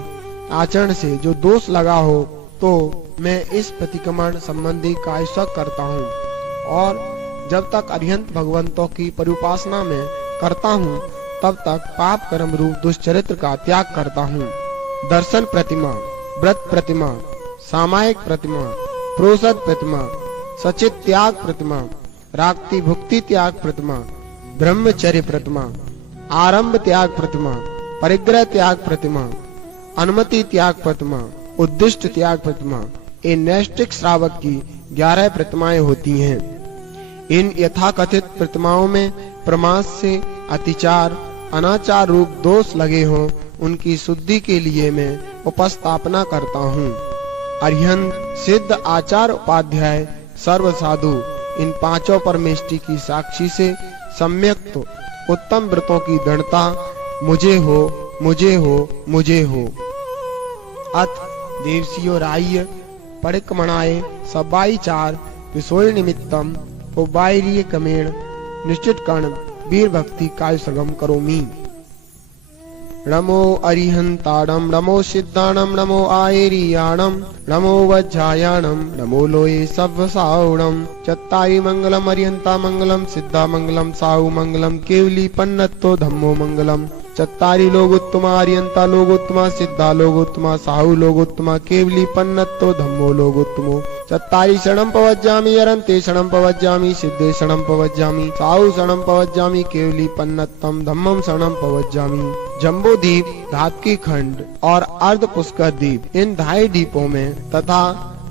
आचरण से जो दोष लगा हो, तो मैं इस प्रतिक्रमण संबंधी कायशक करता हूँ और जब तक अरिहंत भगवंतों की परिउपासना में करता हूँ तब तक पाप कर्म रूप दुष्चरित्र का त्याग करता हूँ। दर्शन प्रतिमा, व्रत प्रतिमा, सामायिक प्रतिमा, प्रोषद प्रतिमा, सचित त्याग प्रतिमा, राक्ति भुक्ति त्याग प्रतिमा, ब्रह्मचर्य प्रतिमा, आरंभ त्याग प्रतिमा, परिग्रह त्याग प्रतिमा, अनुमति त्याग प्रतिमा, उद्दिष्ट त्याग प्रतिमा, ये नैष्ठिक श्रावक की 11 प्रतिमाएं होती हैं। इन यथाकथित प्रतिमाओं में प्रमाद से अतिचार अनाचार रूप दोष लगे हों, उनकी शुद्धि के लिए मैं उपस्थापना करता हूँ। अरिहंत सिद्ध आचार उपाध्याय सर्व साधु इन 5 परमेष्टि की साक्षी से सम्यक तो उत्तम व्रतों की दृढ़ता मुझे हो, मुझे हो, मुझे हो। अथ देवसियो राह्य परिक्रमणाय सबाई 4 विषय निमित्तम उबायरीय क्रमेण निश्चित कर्ण वीर भक्ति काय सगम करोमि। नमो अरिहंताणम, नमो सिद्धाणम, नमो आयरियाणम, नमो वज्रायाणम, नमो लोये सव्वसावणम। चत्तारि मंगलम अरिहंता मंगलम, सिद्धा मंगलम, साहु मंगलम, केवली पन्नत्तो धम्मो मंगलम। चत्तारि लोगोत्तमा अरिहंता लोगोत्तमा, सिद्धा लोगोत्तमा, साहु लोगोत्तमा, केवली पन्नत्तो धम्मो लोगोत्तमो। चत्तारि शरणं पवज्जामि, अरन्ते शरणं पवज्जामि, सिद्धे शरणं पवज्जामि, साहु शरणं पवज्जामि, केवली पन्नत्तम धम्मं शरणं पवज्जामि। जम्बू द्वीप, धात्की खंड और अर्ध पुष्कर द्वीप इन 2.5 द्वीपों में तथा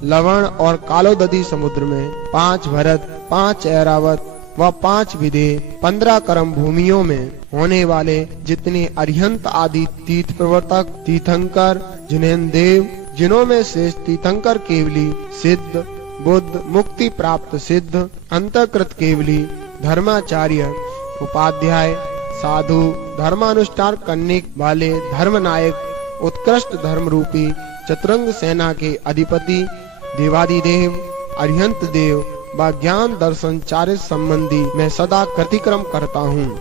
लवण और कालोदधी समुद्र में 5 भरत, 5 ऐरावत, व 5 विधे 15 कर्म भूमियों में होने वाले जितने अरिहंत आदि तीर्थ प्रवर्तक तीर्थंकर जिन्हें देव, जिन्हों में श्रेष्ठ तीर्थंकर केवली सिद्ध, बुद्ध, मुक्ति प्राप्त सिद्ध, अंतःकृत केवली, धर्माचार्य, उपाध्याय, साधु, धर्मानुष्ठान करने वाले धर्मनायक, उत्कृष्ट धर्म रूपी चतुरंग सेना के अधिपति, देवादिदेव, अरिहंत देव व ज्ञान दर्शन चारित्र संबंधी मैं सदा कृतिक्रम करता हूँ।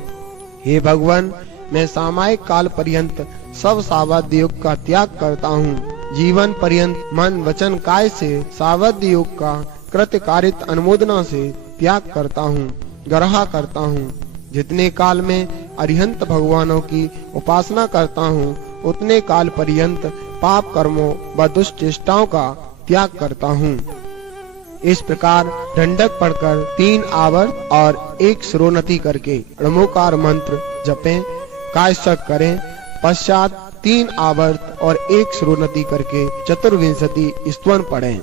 हे भगवान, मैं सामायिक काल पर्यंत सब सावध योग का त्याग करता हूँ। जीवन पर्यंत मन वचन काय से सावध योग का कृतकारित अनुमोदना से त्याग करता हूँ, ग्रहा करता हूँ। जितने काल में अरिहंत भगवानों की उपासना करता हूँ, उतने काल पर्यंत पाप कर्मों व दुष्ट चेष्टाओं का त्याग करता हूँ। इस प्रकार दंडक पढ़कर 3 आवर्त और 1 शिरोन्नति करके णमोकार मंत्र जपें, कायशक करें। पश्चात 3 आवर्त और 1 शिरोन्नति करके 24 स्तवन पढ़ें।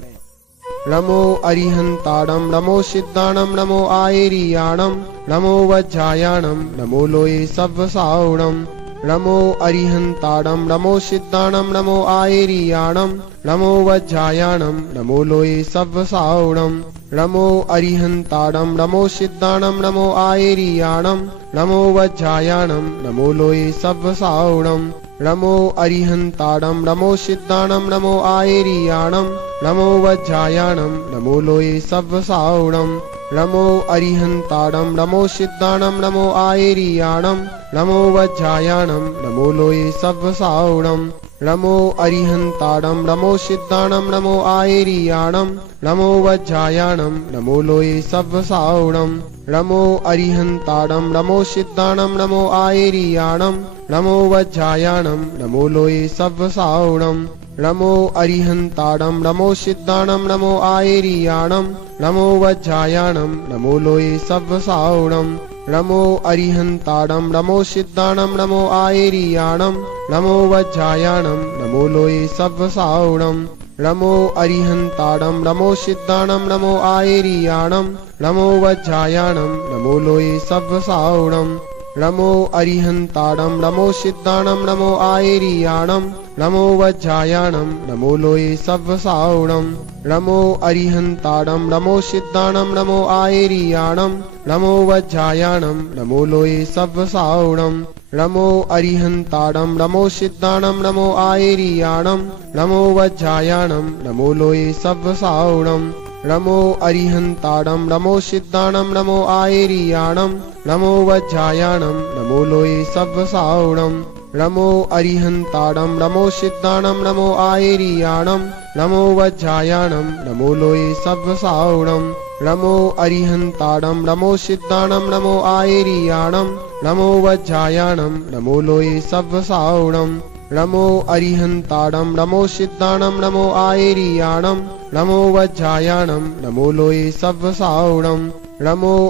नमो अरिहंताणं, नमो सिद्धाणं, नमो आयेरियाणं, नमो वज्रायाणं, नमो लोये सव्वसावणं। नमो अरिहंताणं, नमो सिद्धाणं, नमो आयेरियाणं, नमो वज्रायाणं, नमो लोये सव्वसावणं। नमो अरिहंताणं, नमो सिद्धाणं, नमो आयेरियाणं, नमो वज्रायाणं, नमो लोये सव्वसावणं। नमो अरिहंताणं, नमो सिद्धाणं, नमो आयेरियाणं, नमो वज्रायाणं, नमो लोये सव्वसावणं। नमो अरिहंताणं, नमो सिद्धाणं, नमो आयेरियाणं, नमो वज्रायाणं, नमो लोये सव्वसावणं। नमो अरिहंताणं, नमो सिद्धाणं, नमो आयेरियाणं, नमो वज्रायाणं, नमो लोये सव्वसावणं। नमो अरिहंताणं, नमो सिद्धाणं, नमो आयेरियाणं, नमो वज्रायाणं, नमो लोये सव्वसावणं। नमो अरिहंताणं, नमो सिद्धाणं, नमो आयेरियाणं, नमो वज्रायाणं, नमो लोये सव्वसावणं। नमो अरिहंताणं, नमो सिद्धाणं, नमो आयेरियाणं, नमो वज्रायाणं, नमो लोये सव्वसावणं। नमो अरिहंताणं, नमो सिद्धाणं, नमो आयेरियाणं, नमो वज्रायाणं, नमो लोये सव्वसावणं। नमो अरिहंताणं, नमो सिद्धाणं, नमो आयेरियाणं, नमो वज्रायाणं, नमो लोये सव्वसावणं। नमो अरिहंताणं, नमो सिद्धाणं, नमो आयेरियाणं, नमो वज्रायाणं, नमो लोये सव्वसावणं। नमो अरिहंताणं, नमो सिद्धाणं, नमो आयेरियाणं, नमो वज्रायाणं, नमो लोये सव्वसावणं। नमो अरिहंताणं, नमो सिद्धाणं, नमो आयेरियाणं, नमो वज्रायाणं, नमो लोये सव्वसावणं। नमो अरिहंताणं, नमो सिद्धाणं, नमो आयेरियाणं, नमो वज्रायाणं, नमो लोये सव्वसावणं। नमो अरिहंताणं, नमो सिद्धाणं, नमो आयेरियाणं, नमो वज्रायाणं, नमो लोये सव्वसावणं। नमो अरिहंताणं, नमो सिद्धाणं, नमो आयेरियाणं, नमो वज्रायाणं, नमो लोये सव्वसावणं। नमो अरिहंताणं, नमो सिद्धाणं, नमो आयेरियाणं, नमो वज्रायाणं, नमो लोये सव्वसावणं। नमो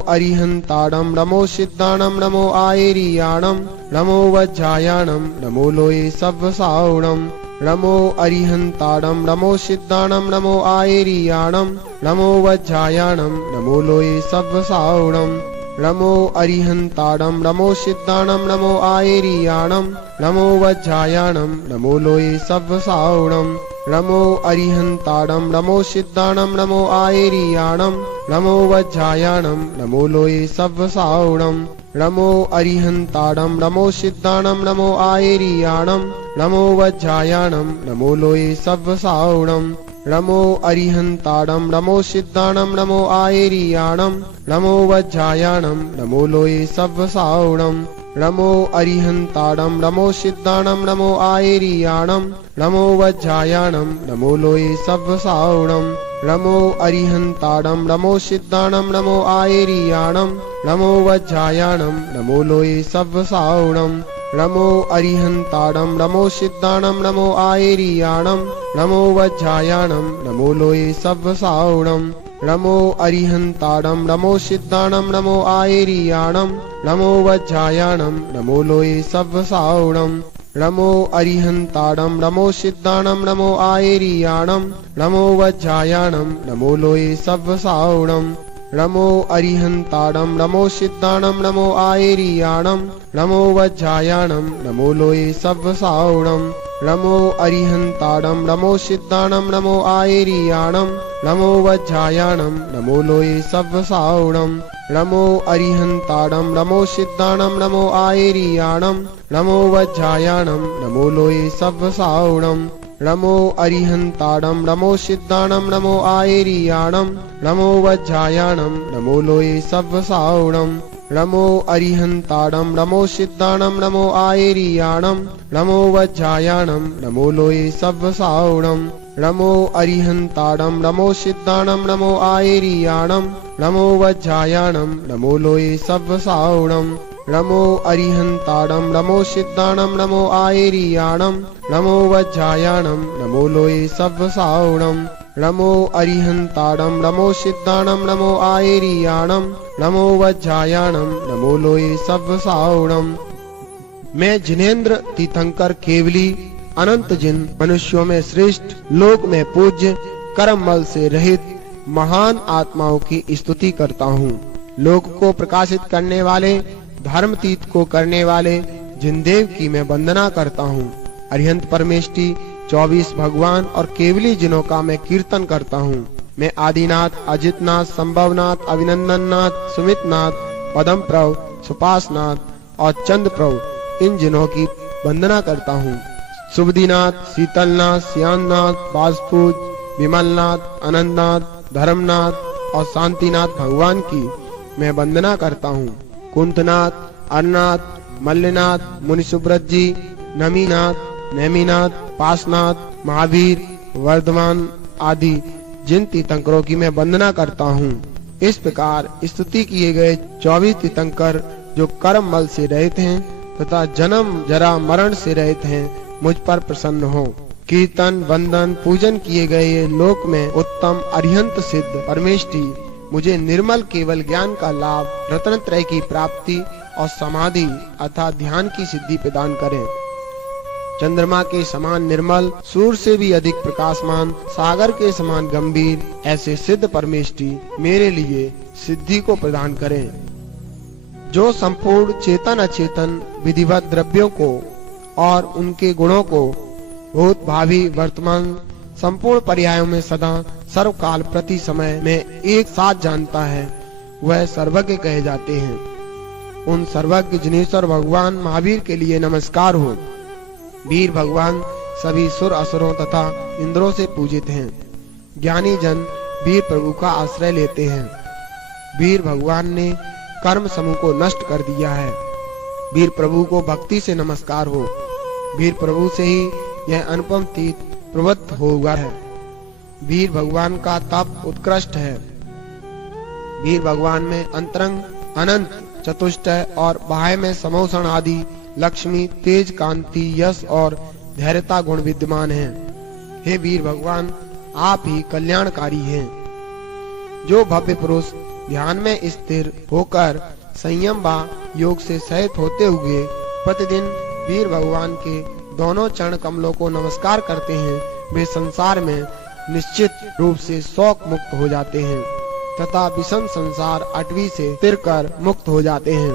अरिहंताणं, नमो सिद्धाणं, नमो आयेरियाणं, नमो वज्रायाणं, नमो लोये सव्वसावणं। नमो अरिहंताणं, नमो सिद्धाणं, नमो आयेरियाणं, नमो वज्रायाणं, नमो लोये सव्वसावणं। नमो अरिहंताणं, नमो सिद्धाणं, नमो आयेरियाणं, नमो वज्रायाणं, नमो लोये सव्वसावणं। नमो अरिहंताणं, नमो सिद्धाणं, नमो आयेरियाणं, नमो वज्रायाणं, नमो लोये सव्वसावणं। नमो अरिहंताणं, नमो सिद्धाणं, नमो आयेरियाणं, नमो वज्रायाणं, नमो लोये सव्वसावणं। नमो अरिहंताणं, नमो सिद्धाणं, नमो आयेरियाणं, नमो वज्रायाणं, नमो लोये सव्वसावणं। नमो अरिहंताणं, नमो सिद्धाणं, नमो आयेरियाणं, नमो वज्रायाणं, नमो लोये सव्वसावणं। नमो अरिहंताणं, नमो सिद्धाणं, नमो आयेरियाणं, नमो वज्रायाणं, नमो लोये सव्वसावणं। नमो अरिहंताणं, नमो सिद्धाणं, नमो आयेरियाणं, नमो वज्रायाणं, नमो लोये सव्वसावणं। नमो अरिहंताणं, नमो सिद्धाणं, नमो आयेरियाणं, नमो वज्रायाणं, नमो लोये सव्वसावणं। नमो अरिहंताणं नमो सिद्धाणं नमो आयेरियाणं नमो वज्रायाणं नमो लोये सव्वसावणं नमो अरिहंताणं नमो सिद्धाणं नमो आयेरियाणं नमो वज्रायाणं नमो लोये सव्वसावणं नमो अरिहंताणं नमो सिद्धाणं नमो आयेरियाणं नमो वज्रायाणं नमो लोये सव्वसावणं नमो अरिहंताणं नमो सिद्धाणं नमो आयेरियाणं नमो वज्रायाणं नमो लोये सव्वसावणं नमो अरिहंताणं नमो सिद्धाणं नमो आयेरियाणं नमो वज्रायाणं नमो लोये सव्वसावणं नमो अरिहंताणं नमो सिद्धाणं नमो आयेरियाणं नमो वज्रायाणं नमो लोये सव्वसावणं नमो अरिहंताणं नमो सिद्धाणं नमो आयेरियाणं नमो वज्रायाणं नमो लोये सव्वसावणं नमो अरिहंताणं नमो सिद्धाणं नमो आयेरियाणं नमो वज्रायाणं नमो लोये सव्वसावणं। मैं जिनेंद्र तीर्थंकर केवली अनंत जिन मनुष्यों में श्रेष्ठ, लोक में पूज्य, कर्म बल से रहित महान आत्माओं की स्तुति करता हूँ। लोक को प्रकाशित करने वाले, धर्मतीत को करने वाले जिनदेव की मैं वंदना करता हूँ। अरिहंत परमेष्टि 24 भगवान और केवली जिनों का मैं कीर्तन करता हूँ। मैं आदिनाथ, अजितनाथ, संभवनाथ, अभिनंदननाथ, सुमितनाथ, पदम प्रभु, सुपासनाथ और चंद प्रभु इन जिनों की वंदना करता हूँ। सुबुदिनाथ, शीतलनाथ, श्यामनाथ, बाजपूज, विमलनाथ, अनंतनाथ, धर्मनाथ और शांतिनाथ भगवान की मैं वंदना करता हूँ। कुंतनाथ, अरनाथ, मल्लनाथ, मुनिसुब्रत जी, नमीनाथ, नेमिनाथ, पासनाथ, महावीर, वर्धमान आदि जिन तीर्थंकरों की मैं वंदना करता हूँ। इस प्रकार स्तुति किए गए 24 तीर्थंकर जो कर्म मल से रहित हैं तथा जन्म जरा मरण से रहित हैं, मुझ पर प्रसन्न हो। कीर्तन, वंदन, पूजन किए गए ये लोक में उत्तम अरिहंत सिद्ध परमेष्टि मुझे निर्मल केवल ज्ञान का लाभ, रत्न त्रय की प्राप्ति और समाधि अर्थात ध्यान की सिद्धि प्रदान करें। चंद्रमा के समान निर्मल, सूर्य से भी अधिक प्रकाशमान, सागर के समान गंभीर ऐसे सिद्ध परमेष्टि मेरे लिए सिद्धि को प्रदान करें। जो संपूर्ण चेतन अचेतन विधिवत द्रव्यों को और उनके गुणों को भूत भावी वर्तमान संपूर्ण पर्यायों में सदा सर्वकाल प्रति समय में एक साथ जानता है, वह सर्वज्ञ कहे जाते हैं। उन सर्वज्ञ जिनेश्वर भगवान महावीर के लिए नमस्कार हो। वीर भगवान सभी सुर असुरों तथा इंद्रों से पूजित हैं। ज्ञानी जन वीर प्रभु का आश्रय लेते हैं। वीर भगवान ने कर्म समूह को नष्ट कर दिया है। वीर प्रभु को भक्ति से नमस्कार हो। वीर प्रभु से ही यह अनुपम तीर्थ प्रवृत्त होगा है। वीर भगवान का तप उत्कृष्ट है। वीर भगवान में अंतरंग, अनंत, चतुष्टय और बाह्य में समोषण आदि लक्ष्मी, तेज, कांति, यश और धैर्यता गुण विद्यमान हैं। हे वीर भगवान, आप ही कल्याणकारी हैं। जो भव्य पुरुष ध्यान में स्थिर होकर संयम व योग से सहित होते हुए प्रतिदिन वीर भगवान के दोनों चरण कमलों को नमस्कार करते हैं, वे संसार में निश्चित रूप से शोक मुक्त हो जाते हैं तथा विषम संसार अटवी से तिरकर मुक्त हो जाते हैं।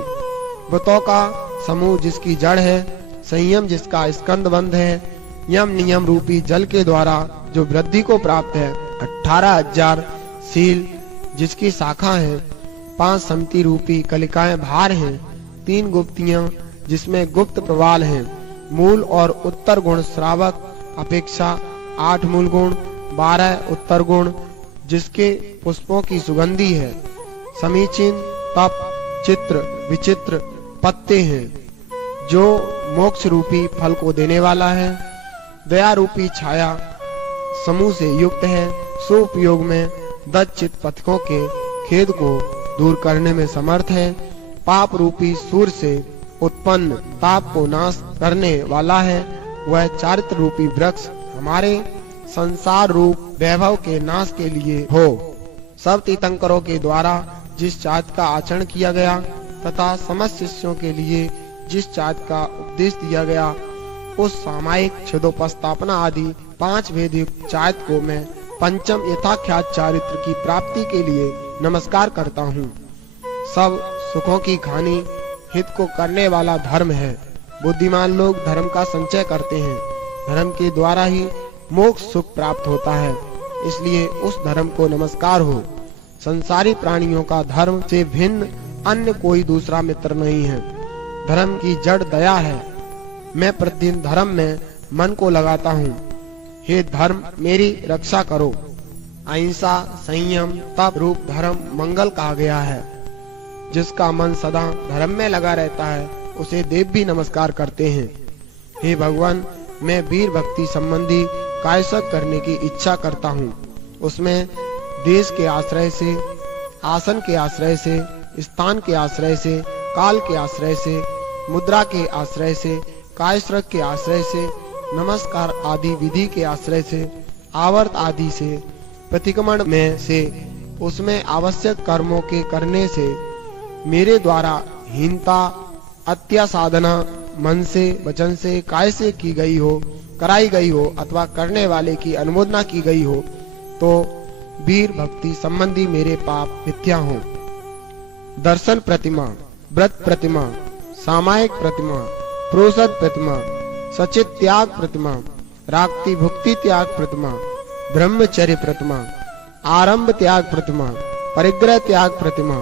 व्रतों का समूह जिसकी जड़ है, संयम जिसका स्कंद बंध है, यम नियम रूपी जल के द्वारा जो वृद्धि को प्राप्त है, 18,000 शील जिसकी शाखा है, 5 समति रूपी कलिकाएं भार हैं, 3 गुप्तियां जिसमें गुप्त प्रवाल हैं, मूल और उत्तर गुण श्रावक अपेक्षा 8 मूल गुण, 12 उत्तर गुण जिसके पुष्पों की सुगंधी है, समीचीन तप, चित्र, विचित्र पत्ते हैं, जो मोक्ष रूपी फल को देने वाला है, दया रूपी छाया समूह से युक्त है, सुपयोग में दच्चित पथिकों के खेद को दूर करने में समर्थ है, पाप रूपी सूर्य से उत्पन्न ताप को नाश करने वाला है, वह चारित्र रूपी वृक्ष हमारे संसार रूप वैभव के नाश के लिए हो। सब तीर्थंकरों के द्वारा जिस चार्त का आचरण किया गया तथा समस्त शिष्यों के लिए जिस चार्त का उपदेश दिया गया, उस सामायिक क्षुदोपस्थापना आदि 5 भेद युक्त चार्त को मैं पंचम यथाख्यात चारित्र की प्राप्ति के लिए नमस्कार करता हूँ। सब सुखों की खानी हित को करने वाला धर्म है। बुद्धिमान लोग धर्म का संचय करते हैं। धर्म के द्वारा ही मोक्ष सुख प्राप्त होता है, इसलिए उस धर्म को नमस्कार हो। संसारी प्राणियों का धर्म से भिन्न अन्य कोई दूसरा मित्र नहीं है। धर्म की जड़ दया है। मैं प्रतिदिन धर्म में मन को लगाता हूँ। हे धर्म, मेरी रक्षा करो। अहिंसा, संयम, तप रूप धर्म मंगल कहा गया है। जिसका मन सदा धर्म में लगा रहता है, उसे देव भी नमस्कार करते हैं। हे भगवान, मैं वीर भक्ति संबंधी कायसक करने की इच्छा करता हूँ। उसमें देश के आश्रय से, आसन के आश्रय से, स्थान के आश्रय से, काल के आश्रय से, मुद्रा के आश्रय से, कायसक के आश्रय से, नमस्कार आदि विधि के आश्रय से, आवर्त आदि से, प्रतिक्रमण में से, उसमें आवश्यक कर्मों के करने से, मेरे द्वारा हीनता, अत्यासाधना, मन से, वचन से, काय से की गई हो, कराई गई हो अथवा करने वाले की अनुमोदना की गई हो, तो वीर भक्ति संबंधी मेरे पाप मिथ्या हो। दर्शन प्रतिमा, व्रत प्रतिमा, सामायिक प्रतिमा, प्रोषद प्रतिमा, सचित त्याग प्रतिमा, राक्ति भुक्ति त्याग प्रतिमा, ब्रह्मचर्य प्रतिमा, आरंभ त्याग प्रतिमा, परिग्रह त्याग प्रतिमा,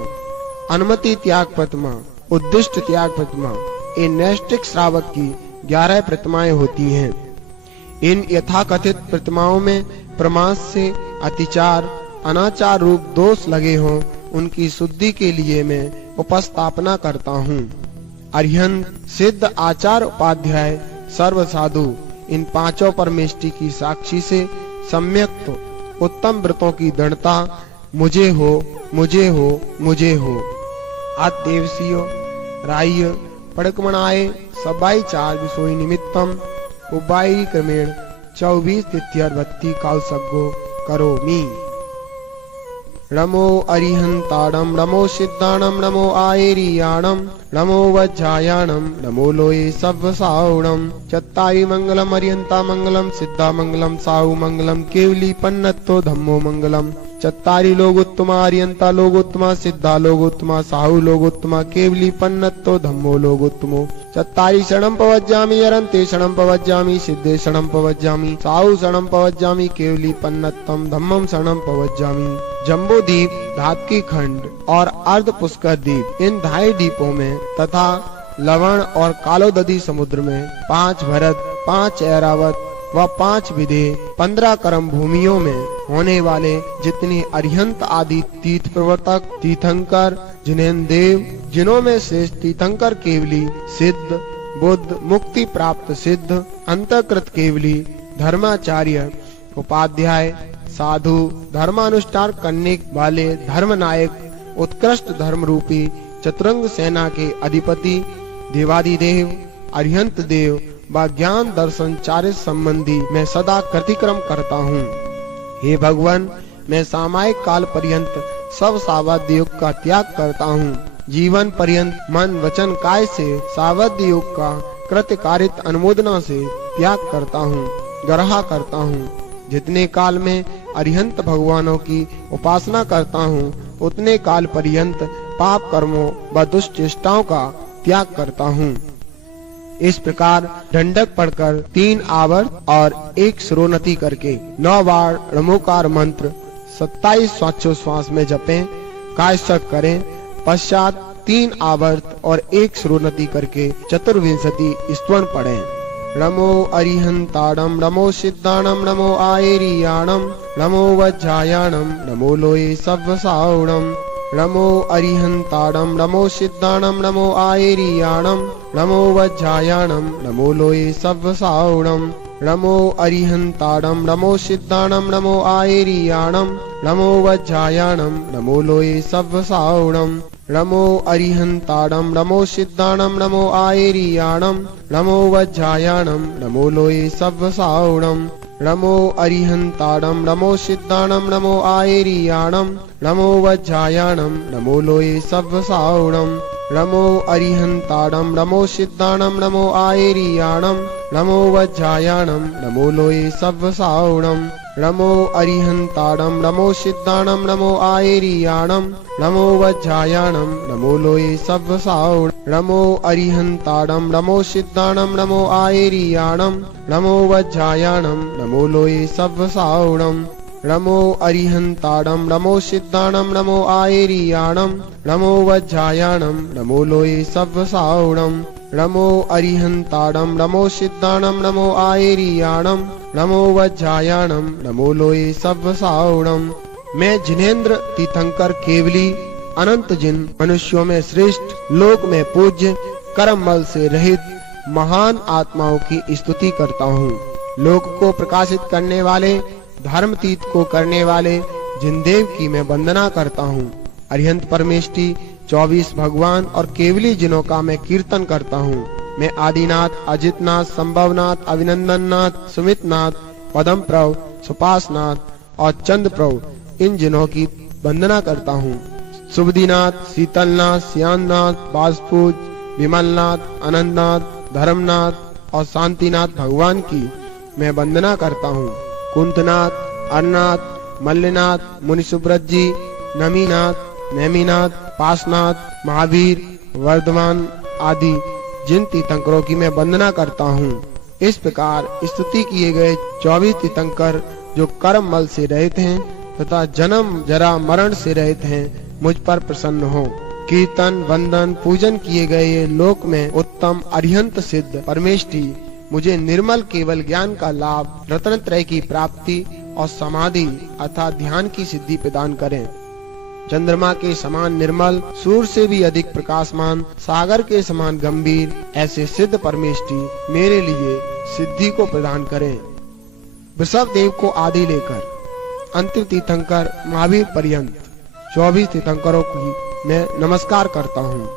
अनुमति त्याग प्रतिमा, उद्दिष्ट त्याग प्रतिमा, ये नैष्ठिक श्रावक की 11 प्रतिमाएं होती हैं। इन यथाकथित प्रतिमाओं में प्रमाद से अतिचार, अनाचार रूप दोष लगे हों, उनकी शुद्धि के लिए मैं उपस्थापना करता हूँ। अरिहंत, सिद्ध, आचार, उपाध्याय, सर्व साधु, इन पांचों परमेष्टि की साक्षी से सम्यक्त उत्तम व्रतों की दृढ़ता मुझे हो, मुझे हो, मुझे हो। आदेवसियो राह्य पड़कमणाए सबाई चार विषोई निमित्तम उबाई क्रमेण 24 तिथ्यर भक्ति काल सग्गो करोमि। नमो अरिहंताणम, नमो सिद्धाणम, नमो आयरियाणम, नमो वज्रायाणम, नमो लोये सव्वसावणम। चत्तारि मंगलम अरिहंता मंगलम, सिद्धा मंगलम, साहु मंगलम, केवली पन्नत्तो धम्मो मंगलम। चत्तारि लोगोत्तमा, अरिहंता लोगोत्तमा, सिद्धा लोगोत्तमा, साहु लोगोत्तमा, केवली पन्नत्तो धम्मो लोगोत्तमो। चत्तारि शरणं पवज्जामि, अरन्ते शरणं पवज्जामि, सिद्धे शरणं पवज्जामि, साहु शरणं पवज्जामि, केवली पन्नत्तम धम्मं शरणं पवज्जामि। जम्बो द्वीप, धात्की खंड और अर्ध पुष्कर द्वीप, इन 2.5 द्वीपों में तथा लवण और कालोदधी समुद्र में 5 भरत, 5 ऐरावत व 5 विधे, 15 कर्म भूमियों में होने वाले जितने अरिहंत आदि तीर्थ प्रवर्तक, तीर्थंकर, जिन्हें देव, जिन्हों में श्रेष्ठ तीर्थंकर केवली, सिद्ध, बुद्ध, मुक्ति प्राप्त सिद्ध, अंतकृत केवली, धर्माचार्य, उपाध्याय, साधु, धर्मानुष्ठान करने वाले धर्मनायक, उत्कृष्ट धर्म रूपी चतुरंग सेना के अधिपति, देवादिदेव, अरिहंत देव व ज्ञान दर्शन चार्य संबंधी मैं सदा प्रतिक्रम करता हूँ। हे भगवान, मैं सामायिक काल पर्यंत सब सावध्य योग का त्याग करता हूँ। जीवन पर्यंत मन, वचन, काय से सावध्य योग का कृतकारित अनुमोदना से त्याग करता हूँ, ग्रहा करता हूँ। जितने काल में अरिहंत भगवानों की उपासना करता हूँ, उतने काल पर्यंत पाप कर्मों व दुष्ट चेष्टाओं का त्याग करता हूँ। इस प्रकार दंडक पढ़कर 3 आवर्त और 1 श्रोणति करके 9 बार नमोकार मंत्र 27 श्वासोच्छ्वास में जपें, कायसक करें। पश्चात 3 आवर्त और 1 श्रोणति करके 24 स्तवन पढ़ें। नमो अरिहंताणम, नमो सिद्धाणम, नमो आयरियाणम, नमो वज्रायाणम, नमो लोये सव्वसावणम। नमो अरिहंताणम, नमो सिद्धाणम, नमो आयरियाणम, नमो वज्रायाणम, नमो लोये सव्वसावणम। नमो अरिहंताणम, नमो सिद्धाणम, नमो आयरियाणम, नमो वज्रायाणम, नमो लोये सव्वसावणम। नमो अरिहंताणम, नमो सिद्धाणम, नमो आयरियाणम, नमो वज्रायाणम, नमो लोये सव्वसावणम। नमो अरिहंताणम, नमो सिद्धाणम, नमो आयरियाणम, नमो वज्रायाणम, नमो लोये सव्वसावणम। नमो अरिहंताणम, नमो सिद्धाणम, नमो आयरियाणम, नमो वज्रायाणम, नमो लोये सव्वसावणम। नमो अरिहंताणं नमो सिद्धाणं नमो आयेरियाणं नमो वज्रायाणं नमो लोये सव्वसावणं नमो अरिहंताणं नमो सिद्धाणं नमो आयेरियाणं नमो वज्रायाणं नमो लोये सव्वसावणं नमो अरिहंताणं नमो सिद्धाणं नमो आयेरियाणं नमो वज्रायाणं नमो लोये सव्वसावणं नमो अरिहंताणं नमो सिद्धाणं नमो आयेरियाणं नमो वज्रायाणं नमो लोये सव्वसावणं। मैं जिनेंद्र तीर्थंकर केवली अनंत जिन मनुष्यों में श्रेष्ठ, लोक में पूज्य, कर्म मल से रहित महान आत्माओं की स्तुति करता हूँ। लोक को प्रकाशित करने वाले, धर्मतीत को करने वाले जिनदेव की मैं वंदना करता हूँ। अरिहंत परमेष्टि 24 भगवान और केवली जिनों का मैं कीर्तन करता हूँ। मैं आदिनाथ, अजितनाथ, संभवनाथ, अभिनंदननाथ, सुमितनाथ, पदम प्रभु, सुपासनाथ और चंद प्रभु इन जिनों की वंदना करता हूँ। सुबुदिनाथ, शीतलनाथ, श्यामनाथ, बासपूज, विमलनाथ, अनंतनाथ, धर्मनाथ और शांतिनाथ भगवान की मैं वंदना करता हूँ। कुंतनाथ, अरनाथ, मल्लनाथ, मुनिसुब्रत जी, नमीनाथ, नेमिनाथ, पासनाथ, महावीर, वर्धमान आदि जिन तीर्थंकरों की मैं वंदना करता हूँ। इस प्रकार स्तुति किए गए 24 तीर्थंकर जो कर्म मल से रहित हैं तथा जन्म जरा मरण से रहित हैं, मुझ पर प्रसन्न हो। कीर्तन, वंदन, पूजन किए गए ये लोक में उत्तम अरिहंत सिद्ध परमेष्टि मुझे निर्मल केवल ज्ञान का लाभ, रत्न त्रय की प्राप्ति और समाधि अर्थात ध्यान की सिद्धि प्रदान करें। चंद्रमा के समान निर्मल, सूर्य से भी अधिक प्रकाशमान, सागर के समान गंभीर ऐसे सिद्ध परमेष्टि मेरे लिए सिद्धि को प्रदान करें। वृषभ देव को आदि लेकर अंतिम तीर्थंकर महावीर पर्यंत 24 तीर्थंकरों की मैं नमस्कार करता हूँ।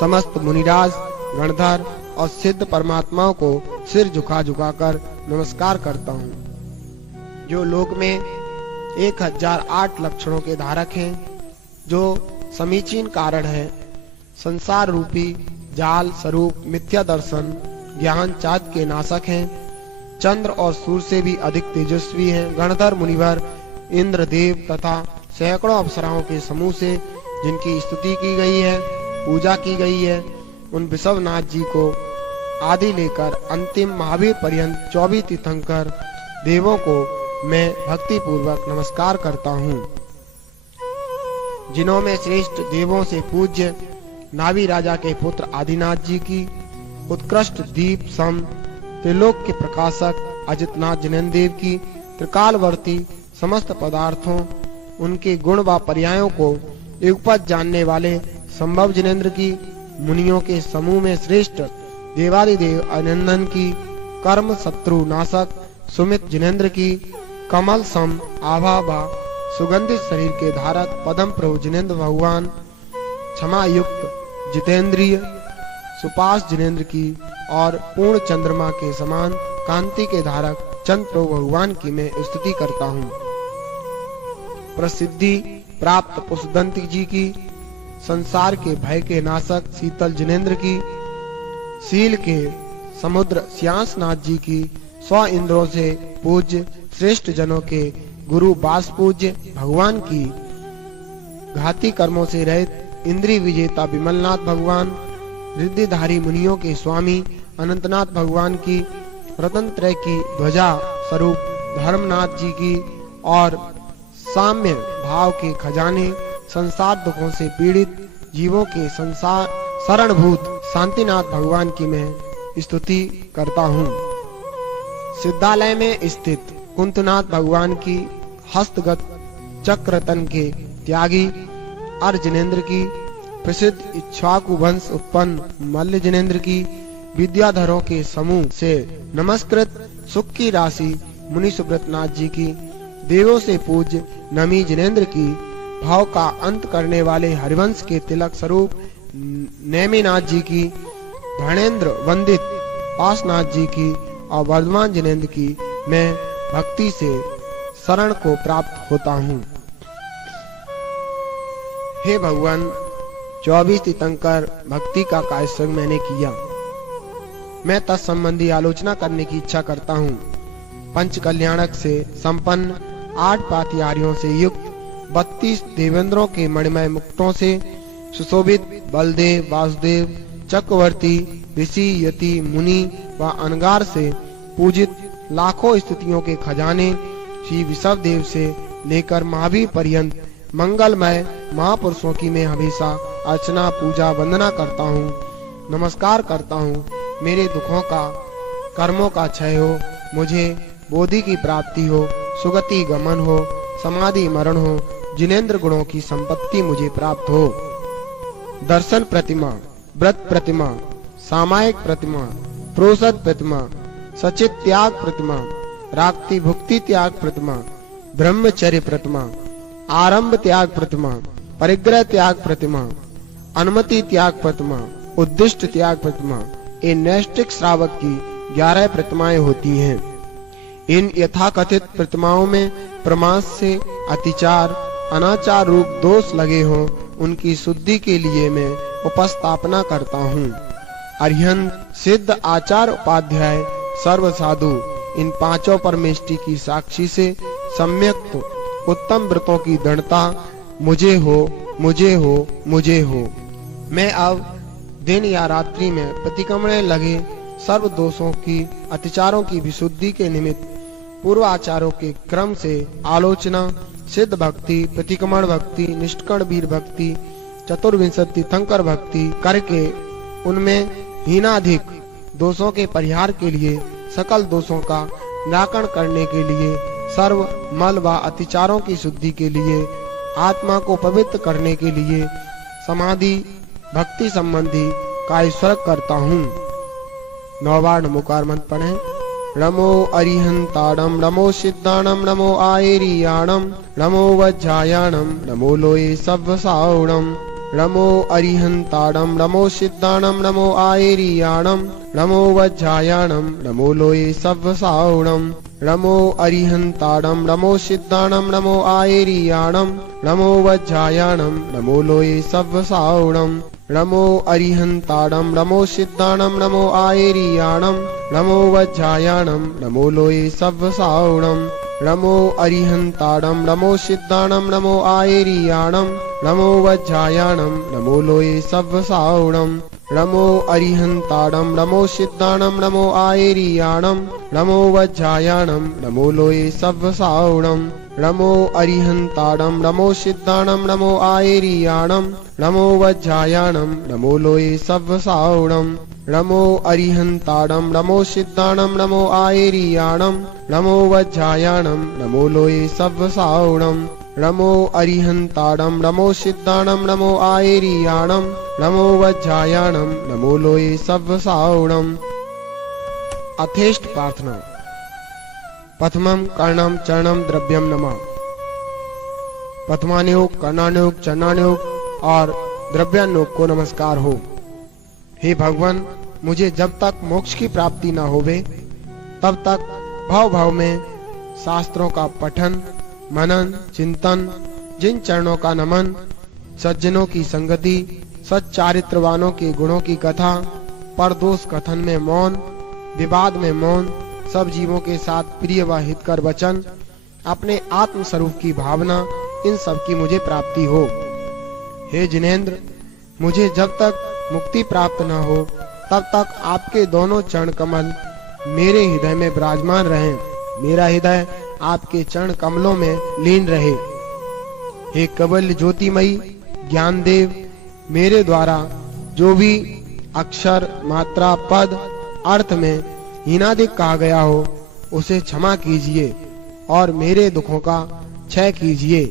समस्त मुनिराज, गणधर और सिद्ध परमात्माओं को सिर झुका झुकाकर नमस्कार करता हूँ। जो लोक में 1008 लक्षणों के धारक हैं, जो समीचीन कारण है, संसार रूपी जाल स्वरूप मिथ्या दर्शन ज्ञान चाँद के नाशक हैं, चंद्र और सूर्य से भी अधिक तेजस्वी हैं, गणधर, मुनिवर, इंद्र, देव तथा सैकड़ों अप्सराओं के समूह से जिनकी स्तुति की गई है, पूजा की गई है, उन वृषभनाथ जी को आदि लेकर अंतिम महावीर पर्यंत 24 तीर्थंकर देवों को मैं भक्ति पूर्वक नमस्कार करता हूँ। जिन्हों में श्रेष्ठ देवों से पूज्य नाभि राजा के पुत्र आदिनाथ जी की उत्कृष्ट दीप सम त्रिलोक के प्रकाशक अजितनाथ जिनेंद्र देव की त्रिकालवर्ती समस्त पदार्थों उनके गुण व पर्यायों को युगपत जानने वाले संभव जिनेंद्र की, मुनियों के समूह में श्रेष्ठ देवादिदेव अनंदन की, कर्म शत्रु नाशक सुमित जिनेंद्र की, कमल सम आभा व सुगंधित शरीर के धारक पदम प्रभु जिनेंद्र भगवान, क्षमा युक्त जितेंद्रिय सुपास जिनेंद्र की और पूर्ण चंद्रमा के समान कांति के धारक चंद्र प्रभु भगवान की मैं स्तुति करता हूँ। प्रसिद्धि प्राप्त पुष्पदंत जी की, संसार के भय के नाशक शीतल जिनेंद्र की, शील के समुद्र श्यासनाथ जी की, 100 इंद्रों से पूज्य श्रेष्ठ जनों के गुरु बास पूज्य भगवान की, घाती कर्मों से रहित इंद्रिय विजेता विमलनाथ भगवान, रिद्धिधारी मुनियों के स्वामी अनंतनाथ भगवान की, रत्न त्रय की ध्वजा स्वरूप धर्मनाथ जी की और साम्य भाव के खजाने संसार दुखों से पीड़ित जीवों के संसार शरणभूत शांतिनाथ भगवान की मैं स्तुति करता हूँ। सिद्धालय में स्थित कुंतनाथ भगवान की, हस्तगत चक्रतन के त्यागी अर्जुन जिनेंद्र की, प्रसिद्ध इक्ष्वाकु वंश उत्पन्न मल्ल जिनेंद्र की, विद्याधरों के समूह से नमस्कृत सुख की राशि मुनि सुब्रतनाथ जी की, देवों से पूज्य नमी जिनेंद्र की, भाव का अंत करने वाले हरिवंश के तिलक स्वरूप नेमिनाथ जी की, धनेन्द्र वंदित पासनाथ जी की और वर्धमान जिनेंद्र की मैं भक्ति से शरण को प्राप्त होता हूँ। हे भगवान, 24 तीर्थंकर भक्ति का कार्यक्रम मैंने किया। मैं तत्संबंधी आलोचना करने की इच्छा करता हूँ। पंच कल्याणक से संपन्न 8 पातिहारियों से युक्त 32 देवेंद्रों के मणिमय मुकुटों से सुशोभित बलदेव, वासुदेव, चक्रवर्ती, ऋषि, यति, मुनि व अनगार से पूजित लाखों स्तुतियों के खजाने श्री विश्वदेव से लेकर महावीर पर्यंत मंगलमय महापुरुषों की मैं हमेशा अर्चना, पूजा, वंदना करता हूँ, नमस्कार करता हूँ। मेरे दुखों का, कर्मों का क्षय हो, मुझे बोधि की प्राप्ति हो, सुगति गमन हो, समाधि मरण हो, जिनेंद्र गुणों की संपत्ति मुझे प्राप्त हो। दर्शन प्रतिमा, व्रत प्रतिमा, सामायिक प्रतिमा, प्रोषद प्रतिमा, सचित त्याग प्रतिमा, राक्ति भुक्ति त्याग प्रतिमा, ब्रह्मचर्य प्रतिमा, आरंभ त्याग प्रतिमा, परिग्रह त्याग प्रतिमा, अनुमति त्याग प्रतिमा, उद्दिष्ट त्याग प्रतिमा, ये नैष्ठिक श्रावक की 11 प्रतिमाएं होती हैं। इन यथाकथित प्रतिमाओं में प्रमाद से अतिचार, अनाचार रूप दोष लगे हों, उनकी शुद्धि के लिए मैं उपस्थापना करता हूँ। अरिहंत, सिद्ध, आचार, उपाध्याय, सर्व साधु, इन पांचों परमेष्टि की साक्षी से सम्यक उत्तम व्रतों की दृढ़ता मुझे हो, मुझे हो, मुझे हो। मैं अब दिन या रात्रि में प्रतिक्रमण लगे सर्व दोषों की, अतिचारों की विशुद्धि के निमित्त पूर्व आचारों के क्रम से आलोचना, सिद्ध भक्ति, प्रतिक्रमण भक्ति, निष्कर्ण वीर भक्ति, चतुर्विंशति तीर्थंकर भक्ति करके उनमें हीनाधिक दोषों के परिहार के लिए, सकल दोषों का निराकरण करने के लिए, सर्व मल व अतिचारों की शुद्धि के लिए, आत्मा को पवित्र करने के लिए समाधि भक्ति संबंधी कायस्वरक करता हूँ। 9 बार नमोकार मंत्र पढ़ें। नमो अरिहंताणम, नमो सिद्धाणम, नमो आयरियाणम, नमो वज्रायाणम, नमो लोये सव्वसावणम। नमो अरिहंताणम, नमो सिद्धाणम, नमो आयरियाणम, नमो वज्रायाणम, नमो लोये सव्वसावणम। नमो अरिहंताणम, नमो सिद्धाणम, नमो आयरियाणम, नमो वज्रायाणम, नमो लोये सव्वसावणम। नमो अरिहंताणम, नमो सिद्धाणम, नमो आयरियाणम, नमो वज्रायाणम, नमो लोये सव्वसावणम। नमो अरिहंताणम, नमो सिद्धाणम, नमो आयरियाणम, नमो वज्रायाणम, नमो लोये सव्वसावणम। नमो अरिहंताणम, नमो सिद्धाणम, नमो आयरियाणम, नमो वज्रायाणम, नमो लोये सव्वसावणम। नमो अरिहंताणम, नमो सिद्धाणम, नमो आयरियाणम, नमो वज्रायाणम, नमो लोये सव्वसावणम। नमो अरिहंताणम, नमो सिद्धाणम, नमो आयरियाणम, नमो वज्रायाणम, नमो लोये सव्वसावणम। नमो अरिहंताणम, नमो सिद्धाणम, नमो आयरियाणम, नमो वज्रायाणम, नमो लोये सव्वसावणम। अथेष्ट प्रार्थना। प्रथमं कर्णम चरणम द्रव्यम नमः। प्रथमान्योग, कर्णान्योग, चरणान्योग और द्रव्यान्योग को नमस्कार हो। हे भगवान, मुझे जब तक मोक्ष की प्राप्ति न होवे तब तक भाव भाव में शास्त्रों का पठन, मनन, चिंतन, जिन चरणों का नमन, सज्जनों की संगति, सच्चारित्रवानों के गुणों की कथा, परदोष कथन में मौन, विवाद में मौन, सब जीवों के साथ प्रिय व हितकर वचन, अपने आत्म स्वरूप की भावना, इन सब की मुझे प्राप्ति हो। हे जिनेंद्र, मुझे जब तक मुक्ति प्राप्त न हो तब तक आपके दोनों चरण कमल मेरे हृदय में विराजमान रहें। मेरा हृदय आपके चरण कमलों में लीन रहे। हे कवल्य ज्योतिमयी ज्ञानदेव, मेरे द्वारा जो भी अक्षर, मात्रा, पद, अर्थ में हीनाधिक कहा गया हो उसे क्षमा कीजिए और मेरे दुखों का क्षय कीजिए।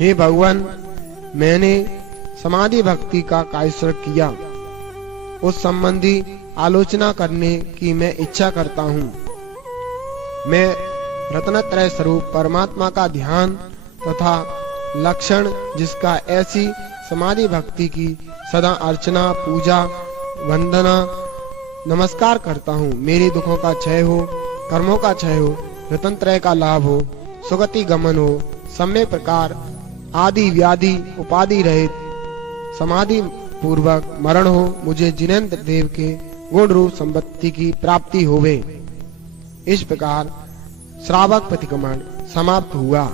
हे भगवान, मैंने समाधि भक्ति का कायस्वरक किया, उस संबंधी आलोचना करने की मैं इच्छा करता हूँ। मैं रत्नत्रय स्वरूप परमात्मा का ध्यान तथा लक्षण, जिसका ऐसी समाधि भक्ति की सदा अर्चना, पूजा, वंदना, नमस्कार करता हूँ। मेरे दुखों का क्षय हो, कर्मों का क्षय हो, रत्नत्रय का लाभ हो, सुगति गमन हो, सम्य प्रकार आदि व्याधि उपाधि रहित समाधि पूर्वक मरण हो, मुझे जिनेंद्र देव के गुण रूप संपत्ति की प्राप्ति होवे। इस प्रकार श्रावक प्रतिक्रमण समाप्त हुआ।